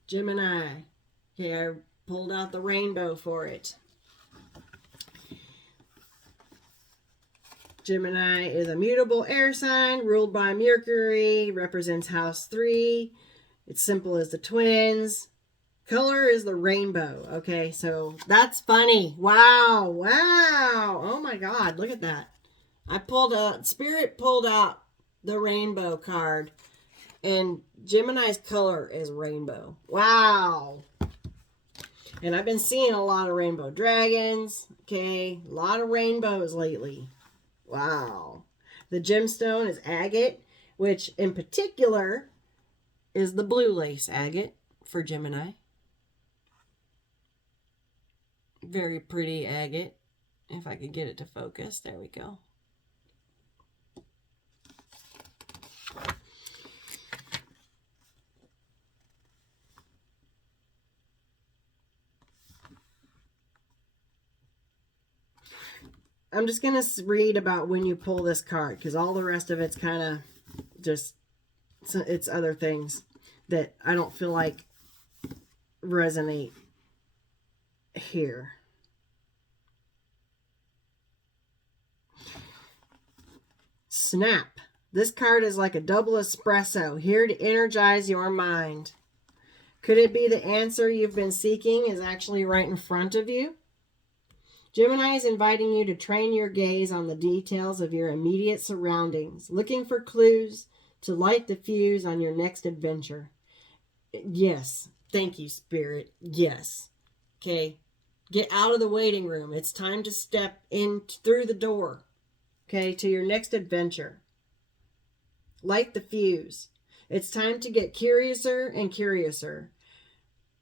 Gemini. Okay, I pulled out the rainbow for it. Gemini is a mutable air sign ruled by Mercury, represents house 3. It's simple as the twins. color is the rainbow. Okay, so that's funny. Wow, wow. Oh my God, look at that. Spirit pulled out the rainbow card, and Gemini's color is rainbow. Wow. And I've been seeing a lot of rainbow dragons. Okay, a lot of rainbows lately. Wow. The gemstone is agate, which in particular is the blue lace agate for Gemini. Very pretty agate. If I could get it to focus. There we go. I'm just going to read about when you pull this card, because all the rest of it's kind of just, it's other things that I don't feel like resonate here. Snap. This card is like a double espresso, here to energize your mind. Could it be the answer you've been seeking is actually right in front of you? Gemini is inviting you to train your gaze on the details of your immediate surroundings, looking for clues to light the fuse on your next adventure. Yes. Thank you, Spirit. Yes. Okay. Get out of the waiting room. It's time to step in through the door. Okay, to your next adventure. Light the fuse. It's time to get curiouser and curiouser.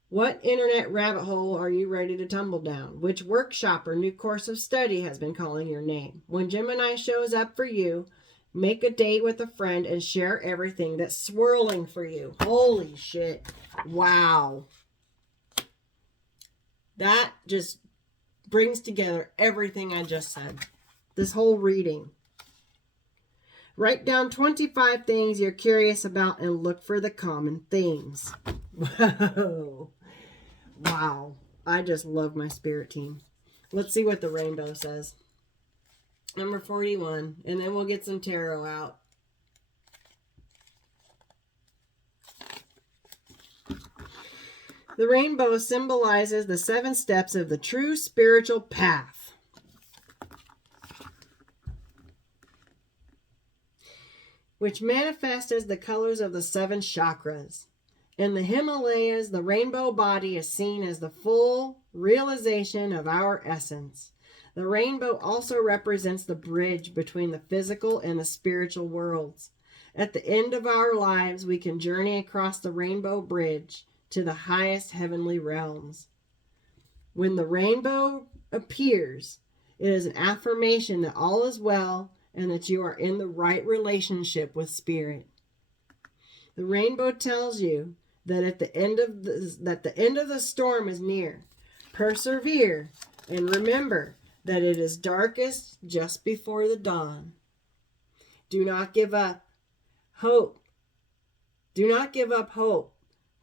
What internet rabbit hole are you ready to tumble down? Which workshop or new course of study has been calling your name? When Gemini shows up for you, make a date with a friend and share everything that's swirling for you. Holy shit. Wow. That just brings together everything I just said. This whole reading. Write down 25 things you're curious about and look for the common themes. Whoa. Wow. I just love my spirit team. Let's see what the rainbow says. Number 41. And then we'll get some tarot out. The rainbow symbolizes the 7 steps of the true spiritual path. Which manifest as the colors of the 7 chakras. In the Himalayas, the rainbow body is seen as the full realization of our essence. The rainbow also represents the bridge between the physical and the spiritual worlds. At the end of our lives, we can journey across the rainbow bridge to the highest heavenly realms. When the rainbow appears, it is an affirmation that all is well and that you are in the right relationship with Spirit. The rainbow tells you that the end of the storm is near. Persevere and remember that it is darkest just before the dawn. Do not give up hope. Do not give up hope.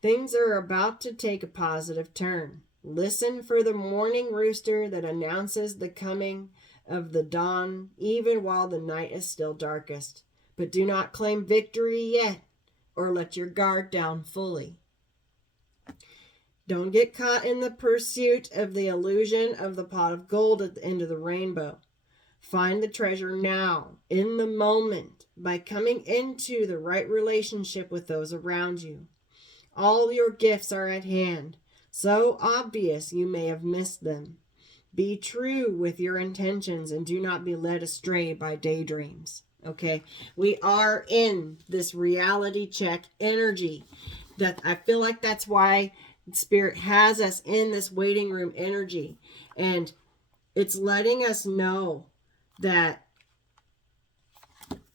Things are about to take a positive turn. Listen for the morning rooster that announces the coming of the dawn, even while the night is still darkest. But do not claim victory yet, or let your guard down fully. Don't get caught in the pursuit of the illusion of the pot of gold at the end of the rainbow. Find the treasure now, in the moment, by coming into the right relationship with those around you. All your gifts are at hand, so obvious you may have missed them. Be true with your intentions and do not be led astray by daydreams. Okay, we are in this reality check energy. That I feel like that's why Spirit has us in this waiting room energy. And it's letting us know that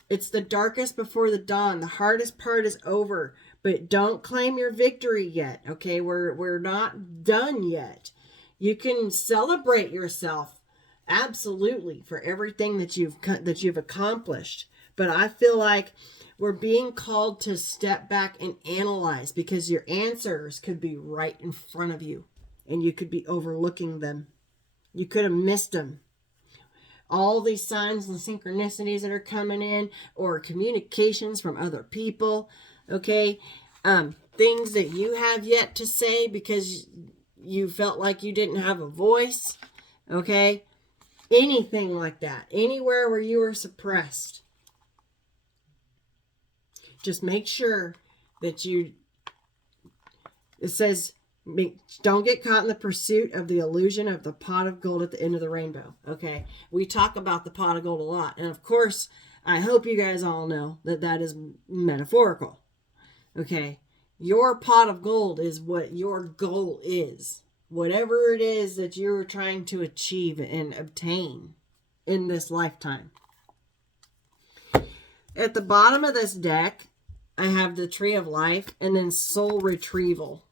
it's the darkest before the dawn. The hardest part is over. But don't claim your victory yet. Okay, we're not done yet. You can celebrate yourself absolutely for everything that you've accomplished. But I feel like we're being called to step back and analyze, because your answers could be right in front of you and you could be overlooking them. You could have missed them. All these signs and synchronicities that are coming in, or communications from other people. Okay. things that you have yet to say because you felt like you didn't have a voice. Okay? Anything like that. Anywhere where you were suppressed. Just make sure that it says, don't get caught in the pursuit of the illusion of the pot of gold at the end of the rainbow. Okay? We talk about the pot of gold a lot. And of course, I hope you guys all know that that is metaphorical. Okay? Your pot of gold is what your goal is. Whatever it is that you're trying to achieve and obtain in this lifetime. At the bottom of this deck, I have the Tree of Life and then Soul Retrieval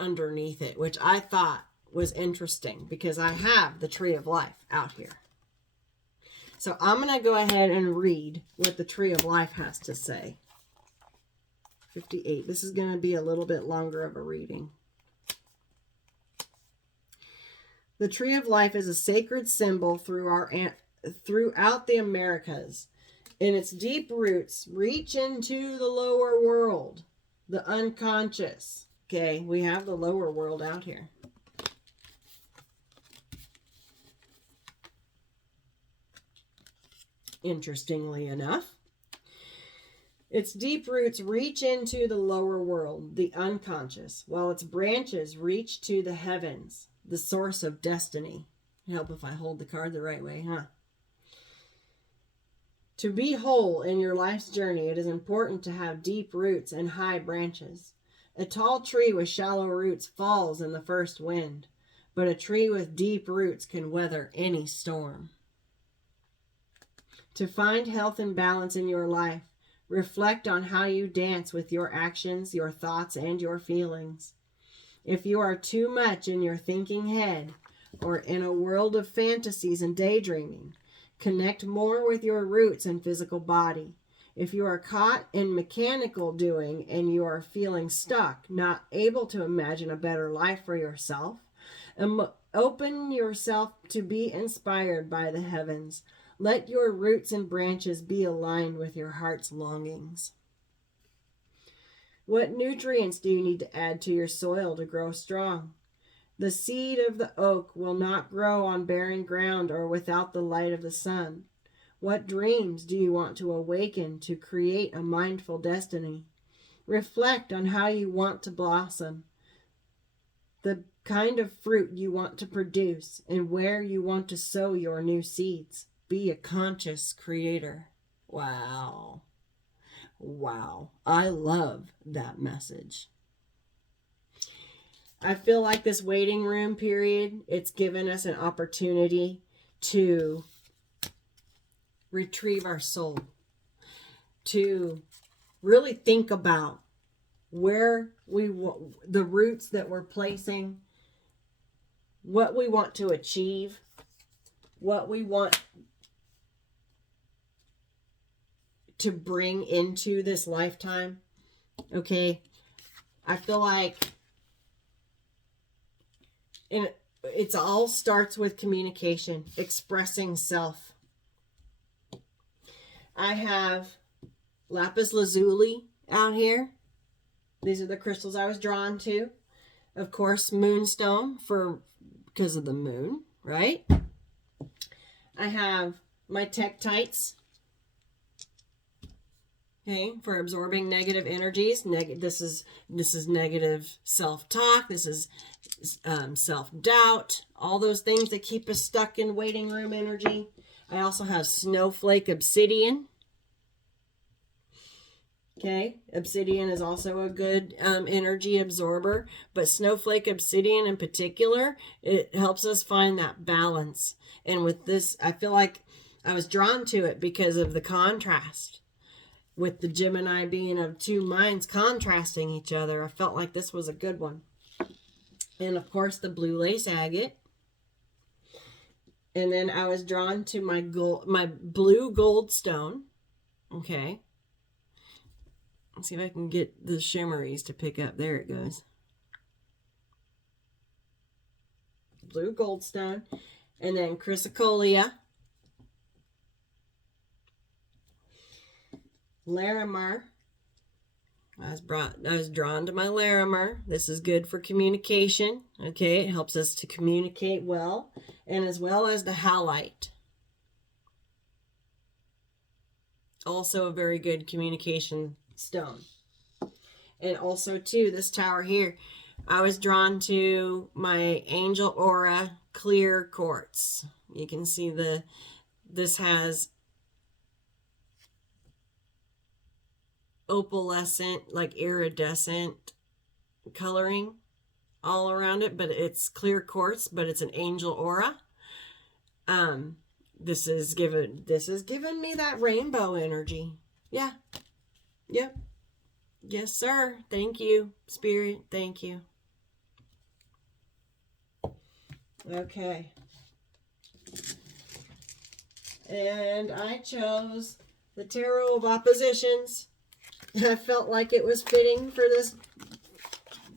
underneath it, which I thought was interesting because I have the Tree of Life out here. So I'm going to go ahead and read what the Tree of Life has to say. 58. This is going to be a little bit longer of a reading. The Tree of Life is a sacred symbol throughout the Americas. In its deep roots, reach into the lower world, the unconscious. Okay, we have the lower world out here. Interestingly enough, its deep roots reach into the lower world, the unconscious, while its branches reach to the heavens, the source of destiny. Help if I hold the card the right way, huh? To be whole in your life's journey, it is important to have deep roots and high branches. A tall tree with shallow roots falls in the first wind, but a tree with deep roots can weather any storm. To find health and balance in your life, reflect on how you dance with your actions, your thoughts, and your feelings. If you are too much in your thinking head or in a world of fantasies and daydreaming, connect more with your roots and physical body. If you are caught in mechanical doing and you are feeling stuck, not able to imagine a better life for yourself, open yourself to be inspired by the heavens. Let your roots and branches be aligned with your heart's longings. What nutrients do you need to add to your soil to grow strong? The seed of the oak will not grow on barren ground or without the light of the sun. What dreams do you want to awaken to create a mindful destiny? Reflect on how you want to blossom, the kind of fruit you want to produce, and where you want to sow your new seeds. Be a conscious creator. Wow. Wow. I love that message. I feel like this waiting room period, it's given us an opportunity to retrieve our soul, to really think about where the roots that we're placing, what we want to achieve, what we want to bring into this lifetime. Okay, I feel like it all starts with communication, expressing self. I have lapis lazuli out here. These are the crystals I was drawn to. Of course, moonstone because of the moon, right? I have my tektites. Okay, for absorbing negative energies. This is negative self-talk. This is self-doubt. All those things that keep us stuck in waiting room energy. I also have snowflake obsidian. Okay, obsidian is also a good energy absorber, but snowflake obsidian in particular, it helps us find that balance. And with this, I feel like I was drawn to it because of the contrast. With the Gemini being of two minds contrasting each other, I felt like this was a good one. And of course, the blue lace agate. And then I was drawn to my blue gold stone. Okay. Let's see if I can get the shimmeries to pick up. There it goes. Blue goldstone. And then chrysocolla, larimar, I was drawn to my Larimer. This is good for communication. Okay, it helps us to communicate well, and as well as the halite. Also a very good communication stone. And also too, this tower here, I was drawn to my Angel Aura clear quartz. You can see this has opalescent, like iridescent coloring all around it, but it's clear quartz, but it's an Angel Aura. This is given me that rainbow energy. Yeah. Yep. Yes, sir. Thank you, Spirit. Thank you. Okay. And I chose the Tarot of Oppositions. I felt like it was fitting for this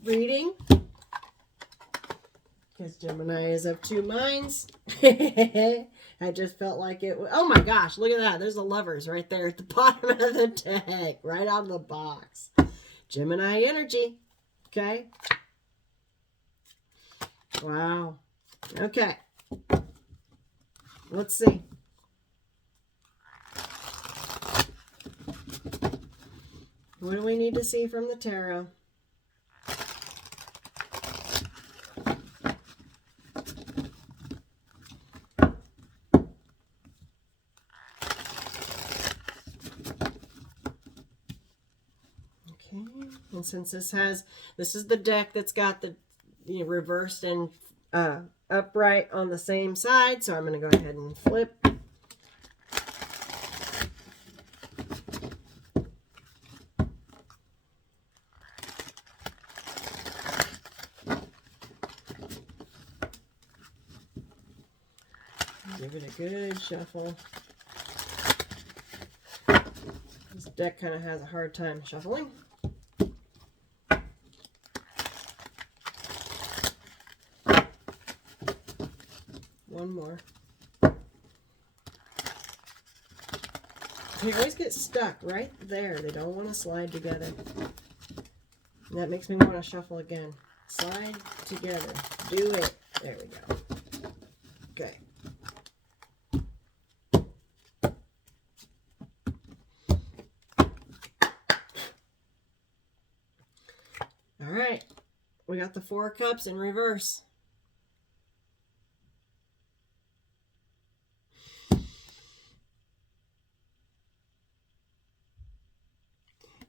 reading, because Gemini is of two minds. I just felt like it was, oh my gosh, look at that. There's the Lovers right there at the bottom of the deck, right out of the box. Gemini energy. Okay. Wow. Okay. Let's see. What do we need to see from the tarot? Okay. And since this is the deck that's got the reversed and upright on the same side, so I'm going to go ahead and flip. Give it a good shuffle. This deck kind of has a hard time shuffling. One more. They always get stuck right there. They don't want to slide together. And that makes me want to shuffle again. Slide together. Do it. There we go. Okay. All right. We got the Four of Cups in reverse.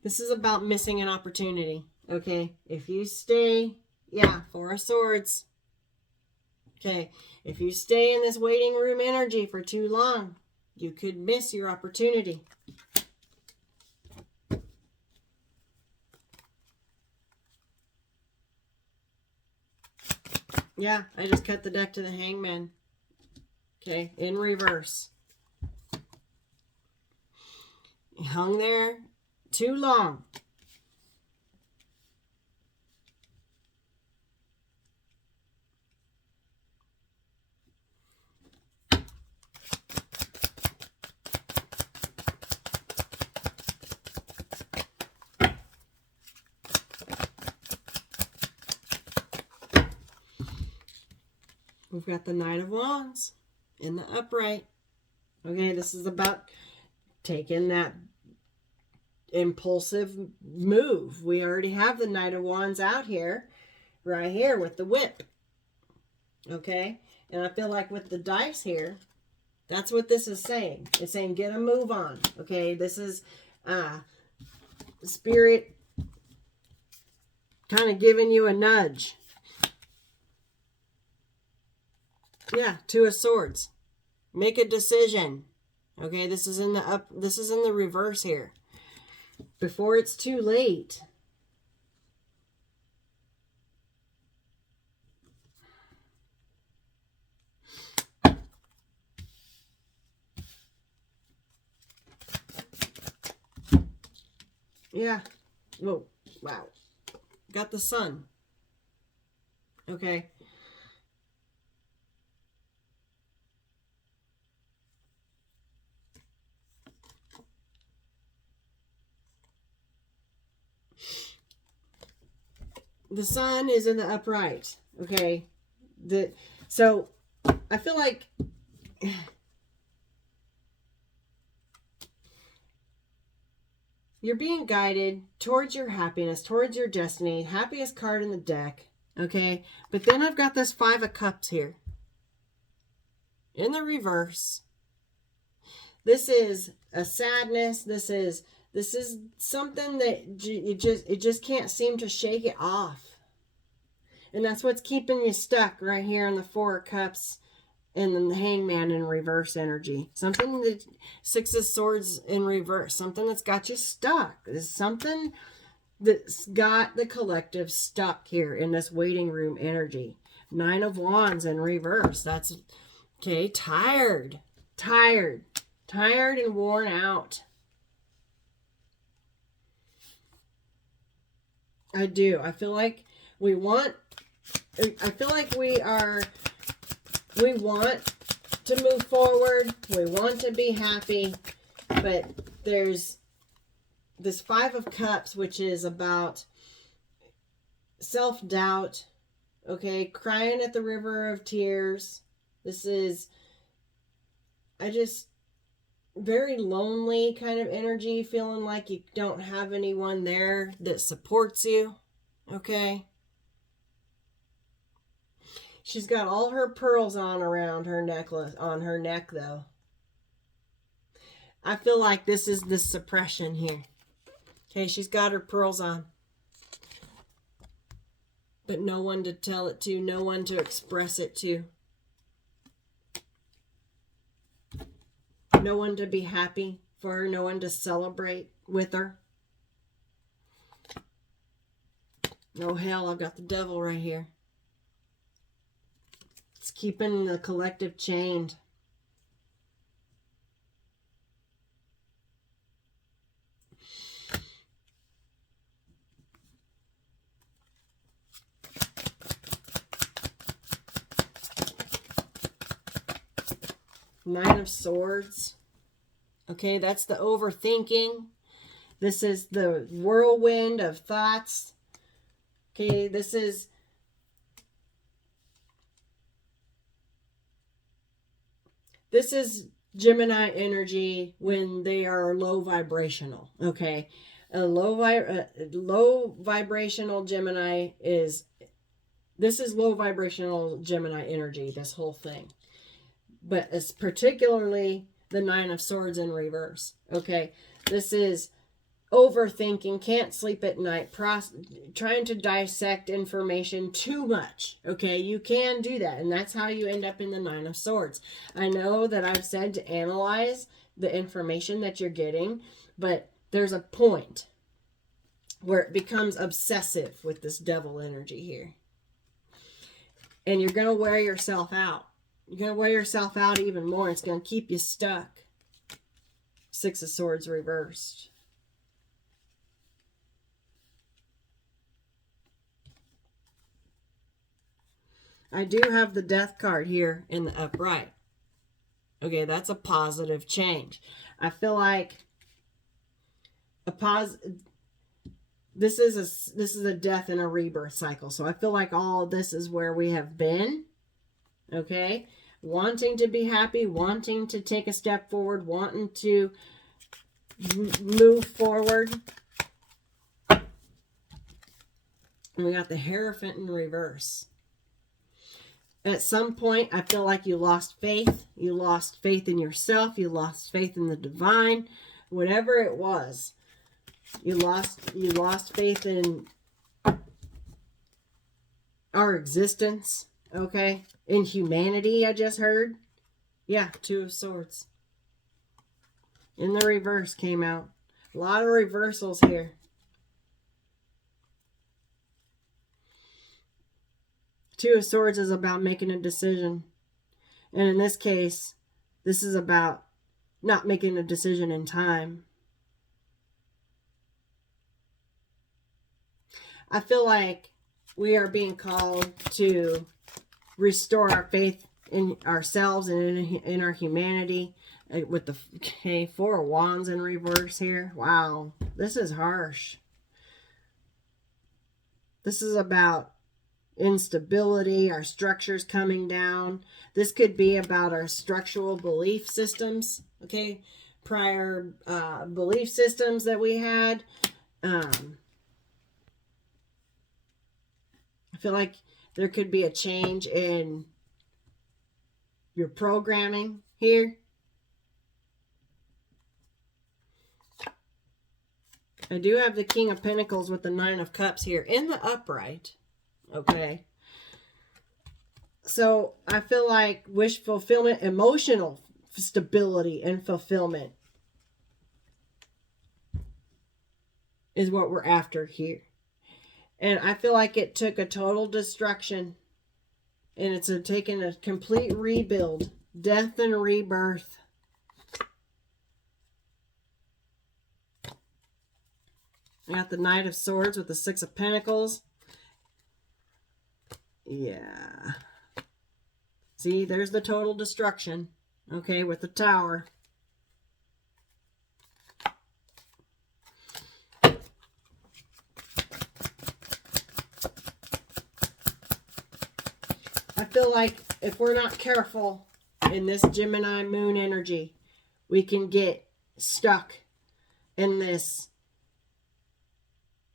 This is about missing an opportunity, okay? If you stay, yeah, Four of Swords. Okay, if you stay in this waiting room energy for too long, you could miss your opportunity. Yeah, I just cut the deck to the Hangman. Okay, in reverse. You hung there too long. We've got the Knight of Wands in the upright. Okay, this is about taking that impulsive move. We already have the Knight of Wands out here, right here with the whip. Okay, and I feel like with the dice here, that's what this is saying. It's saying get a move on. Okay, this is Spirit kind of giving you a nudge. Yeah, Two of Swords. Make a decision. Okay, this is in the reverse here. Before it's too late. Yeah. Whoa. Wow. Got the Sun. Okay. the sun is in the upright. Okay. So I feel like you're being guided towards your happiness, towards your destiny. Happiest card in the deck. Okay. But then I've got this 5 of Cups here. In the reverse. This is a sadness. This is something that it just can't seem to shake it off. And that's what's keeping you stuck right here in the 4 of Cups and then the Hangman in reverse energy. Something that 6 of Swords in reverse. Something that's got you stuck. There's something that's got the collective stuck here in this waiting room energy. 9 of Wands in reverse. That's, okay, tired and worn out. I do. I feel like we want to move forward. We want to be happy. But there's this 5 of Cups, which is about self-doubt. Okay, crying at the river of tears. This is, very lonely kind of energy, feeling like you don't have anyone there that supports you. Okay. She's got all her pearls on around her necklace, on her neck though. I feel like this is the suppression here. Okay, she's got her pearls on. But no one to tell it to, no one to express it to. No one to be happy for her, no one to celebrate with her. Oh hell, I've got the devil right here. It's keeping the collective chained. Nine of Swords. Okay, that's the overthinking. This is the whirlwind of thoughts. Okay, this is Gemini energy when they are low vibrational. Okay, a low vibrational Gemini is, this is low vibrational Gemini energy, this whole thing. But it's particularly the 9 of Swords in reverse. Okay, this is overthinking, can't sleep at night, trying to dissect information too much. Okay, you can do that, and that's how you end up in the 9 of Swords. I know that I've said to analyze the information that you're getting, but there's a point where it becomes obsessive with this devil energy here. And you're going to wear yourself out. You're going to wear yourself out even more. It's going to keep you stuck. 6 of Swords reversed. I do have the Death card here in the upright. Okay, that's a positive change. I feel like this is a death and a rebirth cycle. So I feel like all of this is where we have been. Okay, wanting to be happy, wanting to take a step forward, wanting to move forward. And we got the Hierophant in reverse. At some point, I feel like you lost faith. You lost faith in yourself. You lost faith in the divine. Whatever it was, you lost faith in our existence. Okay, in humanity. I just heard. Yeah, 2 of Swords. In the reverse came out. A lot of reversals here. 2 of Swords is about making a decision. And in this case, this is about not making a decision in time. I feel like we are being called to restore our faith in ourselves and in our humanity. With the 4 of Wands in reverse here. Wow, this is harsh. This is about instability, our structures coming down. This could be about our structural belief systems, okay? Prior belief systems that we had. I feel like there could be a change in your programming here. I do have the King of Pentacles with the Nine of Cups here in the upright. Okay. So I feel like wish fulfillment, emotional stability and fulfillment is what we're after here. And I feel like it took a total destruction, and it's taken a complete rebuild, death and rebirth. I got the Knight of Swords with the Six of Pentacles. Yeah. See, there's the total destruction. Okay, with the Tower. I feel like if we're not careful in this Gemini moon energy, we can get stuck in this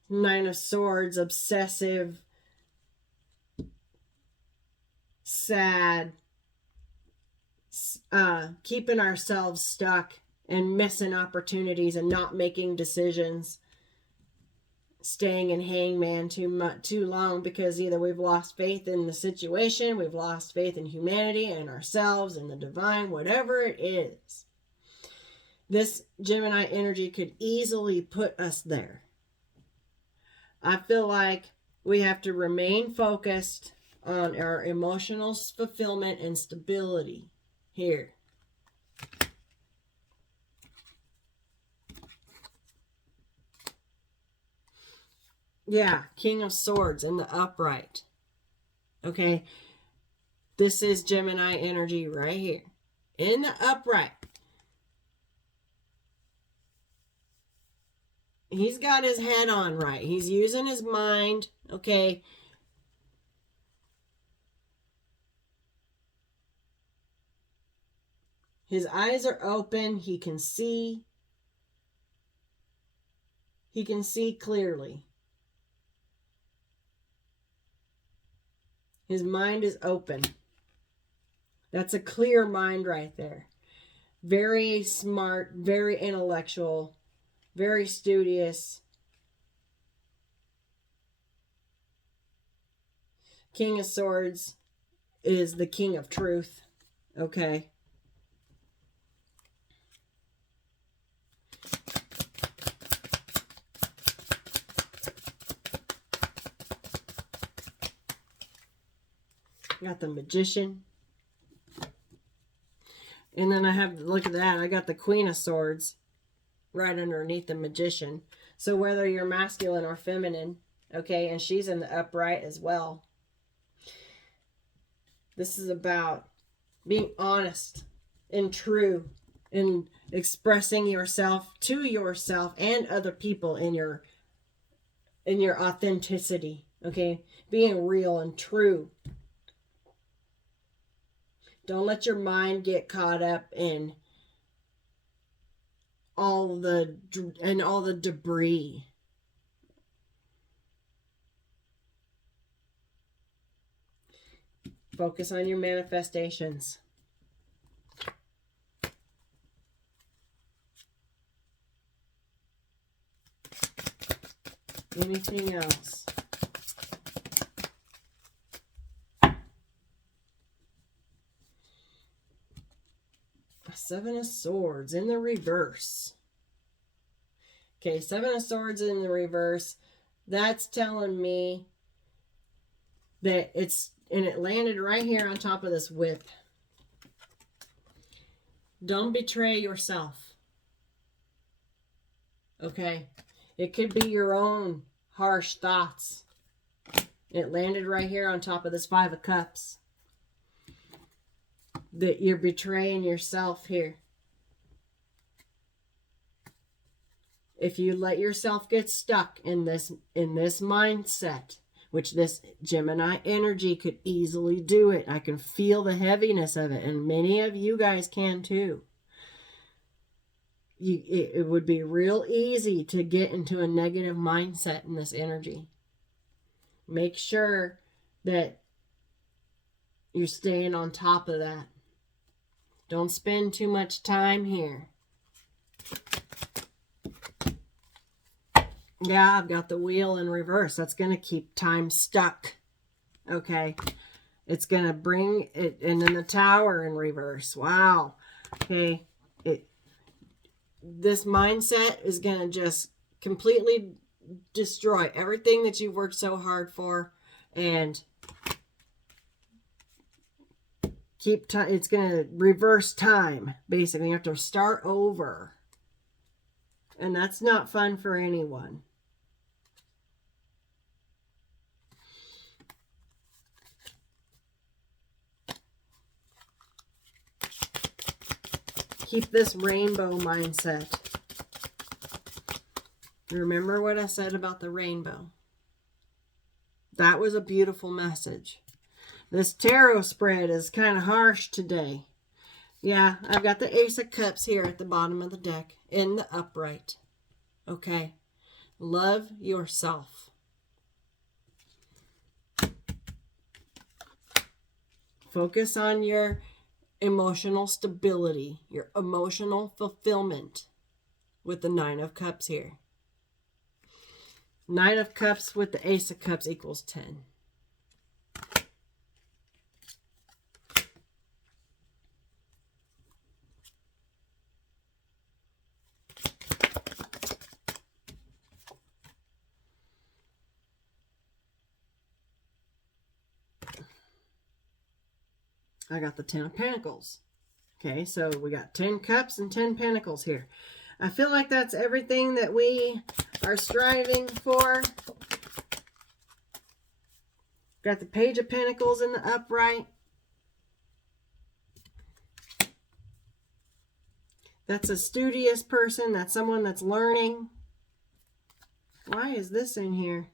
Nine of Swords, obsessive, sad, keeping ourselves stuck and missing opportunities and not making decisions, staying in hangman too long because either we've lost faith in the situation, we've lost faith in humanity and ourselves and the divine, whatever it is. This Gemini energy could easily put us there. I feel like we have to remain focused on our emotional fulfillment and stability here. Yeah, King of Swords in the upright. Okay, this is Gemini energy right here. In the upright. He's got his head on right. He's using his mind. Okay. His eyes are open. He can see. He can see clearly. His mind is open. That's a clear mind right there. Very smart, very intellectual, very studious. King of Swords is the king of truth. Okay. Got the Magician. And then I have, look at that, I got the Queen of Swords right underneath the Magician. So whether you're masculine or feminine, okay, and she's in the upright as well. This is about being honest and true and expressing yourself to yourself and other people in your authenticity, okay? Being real and true. Don't let your mind get caught up in all the debris. Focus on your manifestations. Anything else? Seven of Swords in the reverse. Okay, Seven of Swords in the reverse. That's telling me that it landed right here on top of this whip. Don't betray yourself. Okay? It could be your own harsh thoughts. It landed right here on top of this Five of Cups. That you're betraying yourself here. If you let yourself get stuck in this mindset which this Gemini energy could easily do it. I can feel the heaviness of it, and many of you guys can too. It would be real easy to get into a negative mindset in this energy. Make sure that you're staying on top of that. Don't spend too much time here. Yeah, I've got the wheel in reverse. That's going to keep time stuck. Okay. It's going to bring it, and then the tower in reverse. Wow. Okay. This mindset is going to just completely destroy everything that you've worked so hard for, and keep time. It's going to reverse time. Basically, you have to start over. And that's not fun for anyone. Keep this rainbow mindset. Remember what I said about the rainbow? That was a beautiful message. This tarot spread is kind of harsh today. Yeah, I've got the Ace of Cups here at the bottom of the deck in the upright. Okay. Love yourself. Focus on your emotional stability, your emotional fulfillment with the Nine of Cups here. Nine of Cups with the Ace of Cups equals 10. I got the 10 of Pentacles. Okay, so we got 10 cups and 10 pentacles here. I feel like that's everything that we are striving for. Got the Page of Pentacles in the upright. That's a studious person. That's someone that's learning. Why is this in here?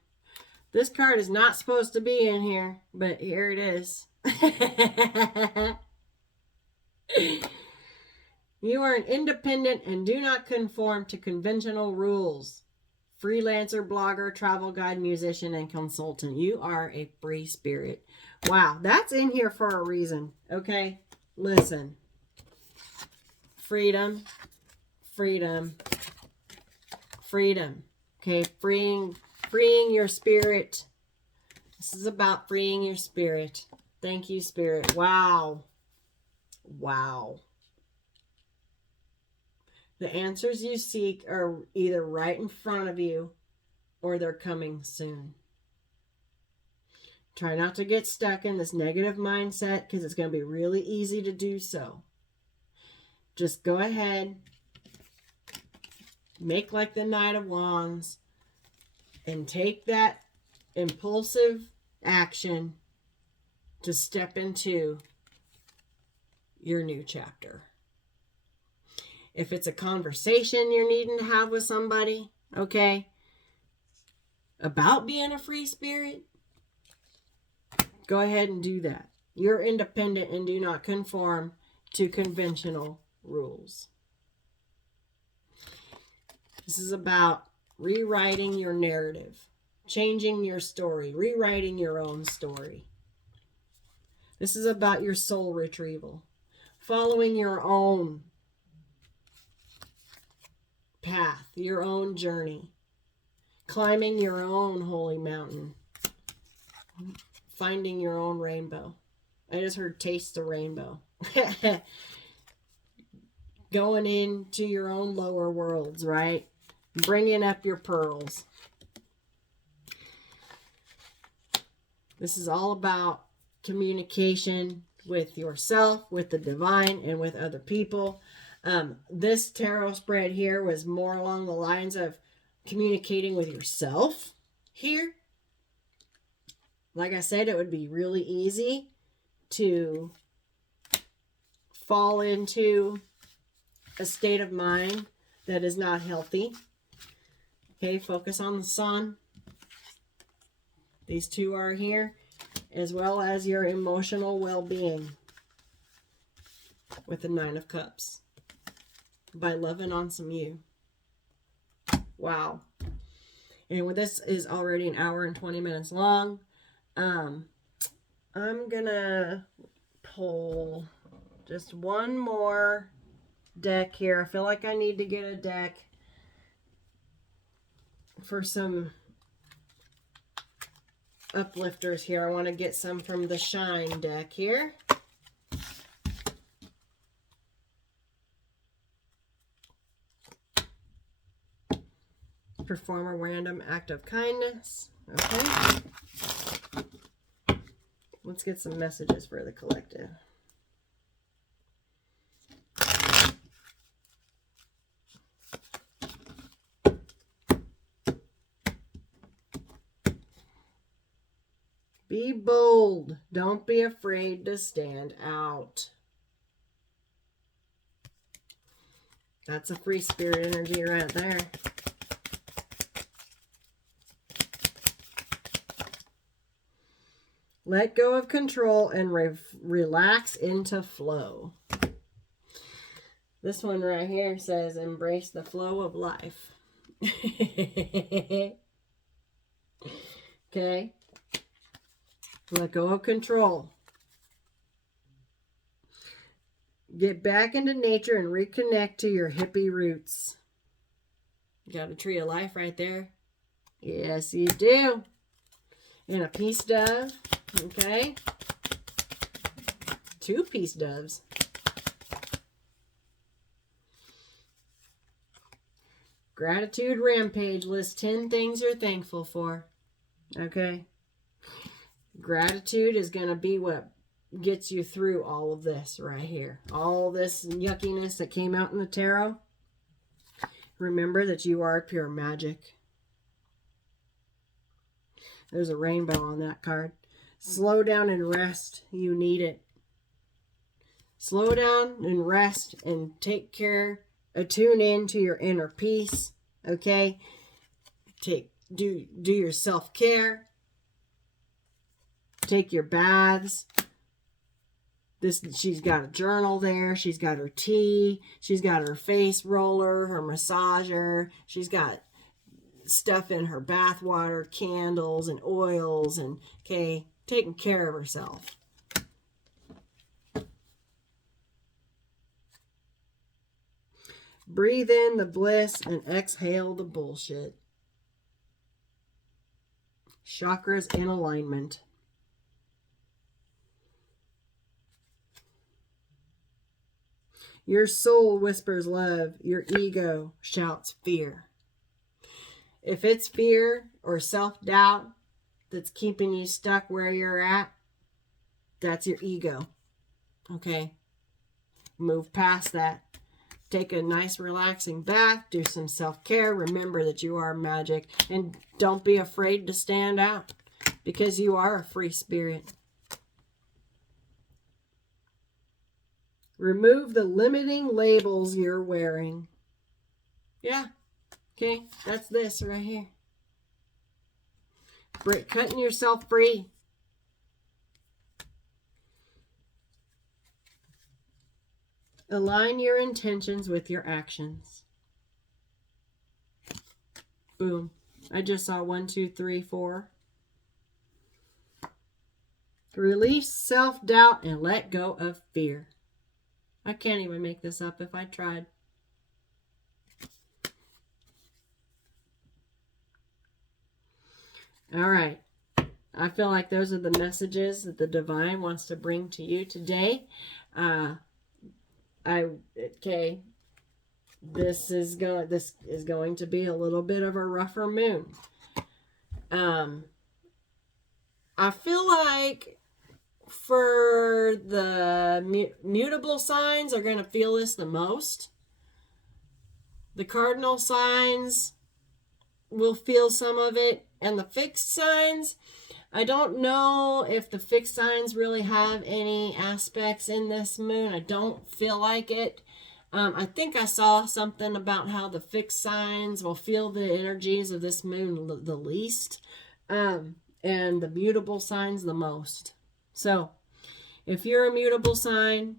This card is not supposed to be in here, but here it is. You are an independent and do not conform to conventional rules. Freelancer, blogger, travel guide, musician, and consultant. You are a free spirit. Wow, that's in here for a reason. Okay, listen. Freedom, freedom, freedom. Okay, freeing your spirit. This is about freeing your spirit. Thank you, Spirit. Wow. Wow. The answers you seek are either right in front of you or they're coming soon. Try not to get stuck in this negative mindset because it's going to be really easy to do so. Just go ahead, make like the Knight of Wands, and take that impulsive action to step into your new chapter. If it's a conversation you're needing to have with somebody, okay, about being a free spirit, go ahead and do that. You're independent and do not conform to conventional rules. This is about rewriting your narrative, changing your story, rewriting your own story. This is about your soul retrieval, following your own path, your own journey, climbing your own holy mountain, finding your own rainbow. I just heard taste the rainbow. Going into your own lower worlds, right? Bringing up your pearls. This is all about communication with yourself, with the divine, and with other people. This tarot spread here was more along the lines of communicating with yourself here. Like I said, it would be really easy to fall into a state of mind that is not healthy. Okay, focus on the sun. These two are here, as well as your emotional well-being with the Nine of Cups by loving on some you. Wow. And this is already an hour and 20 minutes long. I'm gonna pull just one more deck here. I feel like I need to get a deck for some uplifters here. I want to get some from the Shine deck here. Perform a random act of kindness. Okay. Let's get some messages for the collective. Be bold. Don't be afraid to stand out. That's a free spirit energy right there. Let go of control and relax into flow. This one right here says, embrace the flow of life. Okay. Let go of control. Get back into nature and reconnect to your hippie roots. You got a tree of life right there. Yes, you do. And a peace dove. Okay. 2 peace doves. Gratitude rampage. List 10 things you're thankful for. Okay. Gratitude is going to be what gets you through all of this right here. All this yuckiness that came out in the tarot. Remember that you are pure magic. There's a rainbow on that card. Slow down and rest. You need it. Slow down and rest and take care. Attune in to your inner peace. Okay? Do your self-care. Take your baths. She's got a journal there. She's got her tea. She's got her face roller, her massager. She's got stuff in her bath water, candles and oils, and okay, taking care of herself. Breathe in the bliss and exhale the bullshit. Chakras in alignment. Your soul whispers love. Your ego shouts fear. If it's fear or self-doubt that's keeping you stuck where you're at, that's your ego. Okay? Move past that. Take a nice relaxing bath. Do some self-care. Remember that you are magic. And don't be afraid to stand out, because you are a free spirit. Remove the limiting labels you're wearing. Yeah. Okay, that's this right here. Cutting yourself free. Align your intentions with your actions. Boom. I just saw 1, 2, 3, 4. Release self-doubt and let go of fear. I can't even make this up if I tried. All right. I feel like those are the messages that the divine wants to bring to you today. Okay. This is going to be a little bit of a rougher moon. I feel like for the mutable signs are going to feel this the most. The cardinal signs will feel some of it. And the fixed signs, I don't know if the fixed signs really have any aspects in this moon. I don't feel like it. I think I saw something about how the fixed signs will feel the energies of this moon the least. and the mutable signs the most. So if you're a mutable sign,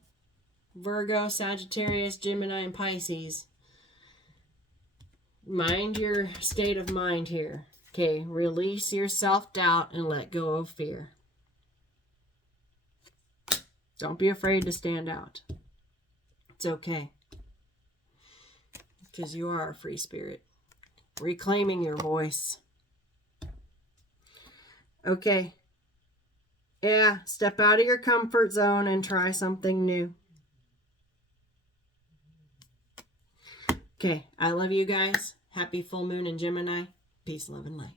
Virgo, Sagittarius, Gemini, and Pisces, mind your state of mind here. Okay, release your self-doubt and let go of fear. Don't be afraid to stand out. It's okay. Because you are a free spirit. Reclaiming your voice. Okay. Yeah, step out of your comfort zone and try something new. Okay, I love you guys. Happy full moon in Gemini. Peace, love, and light.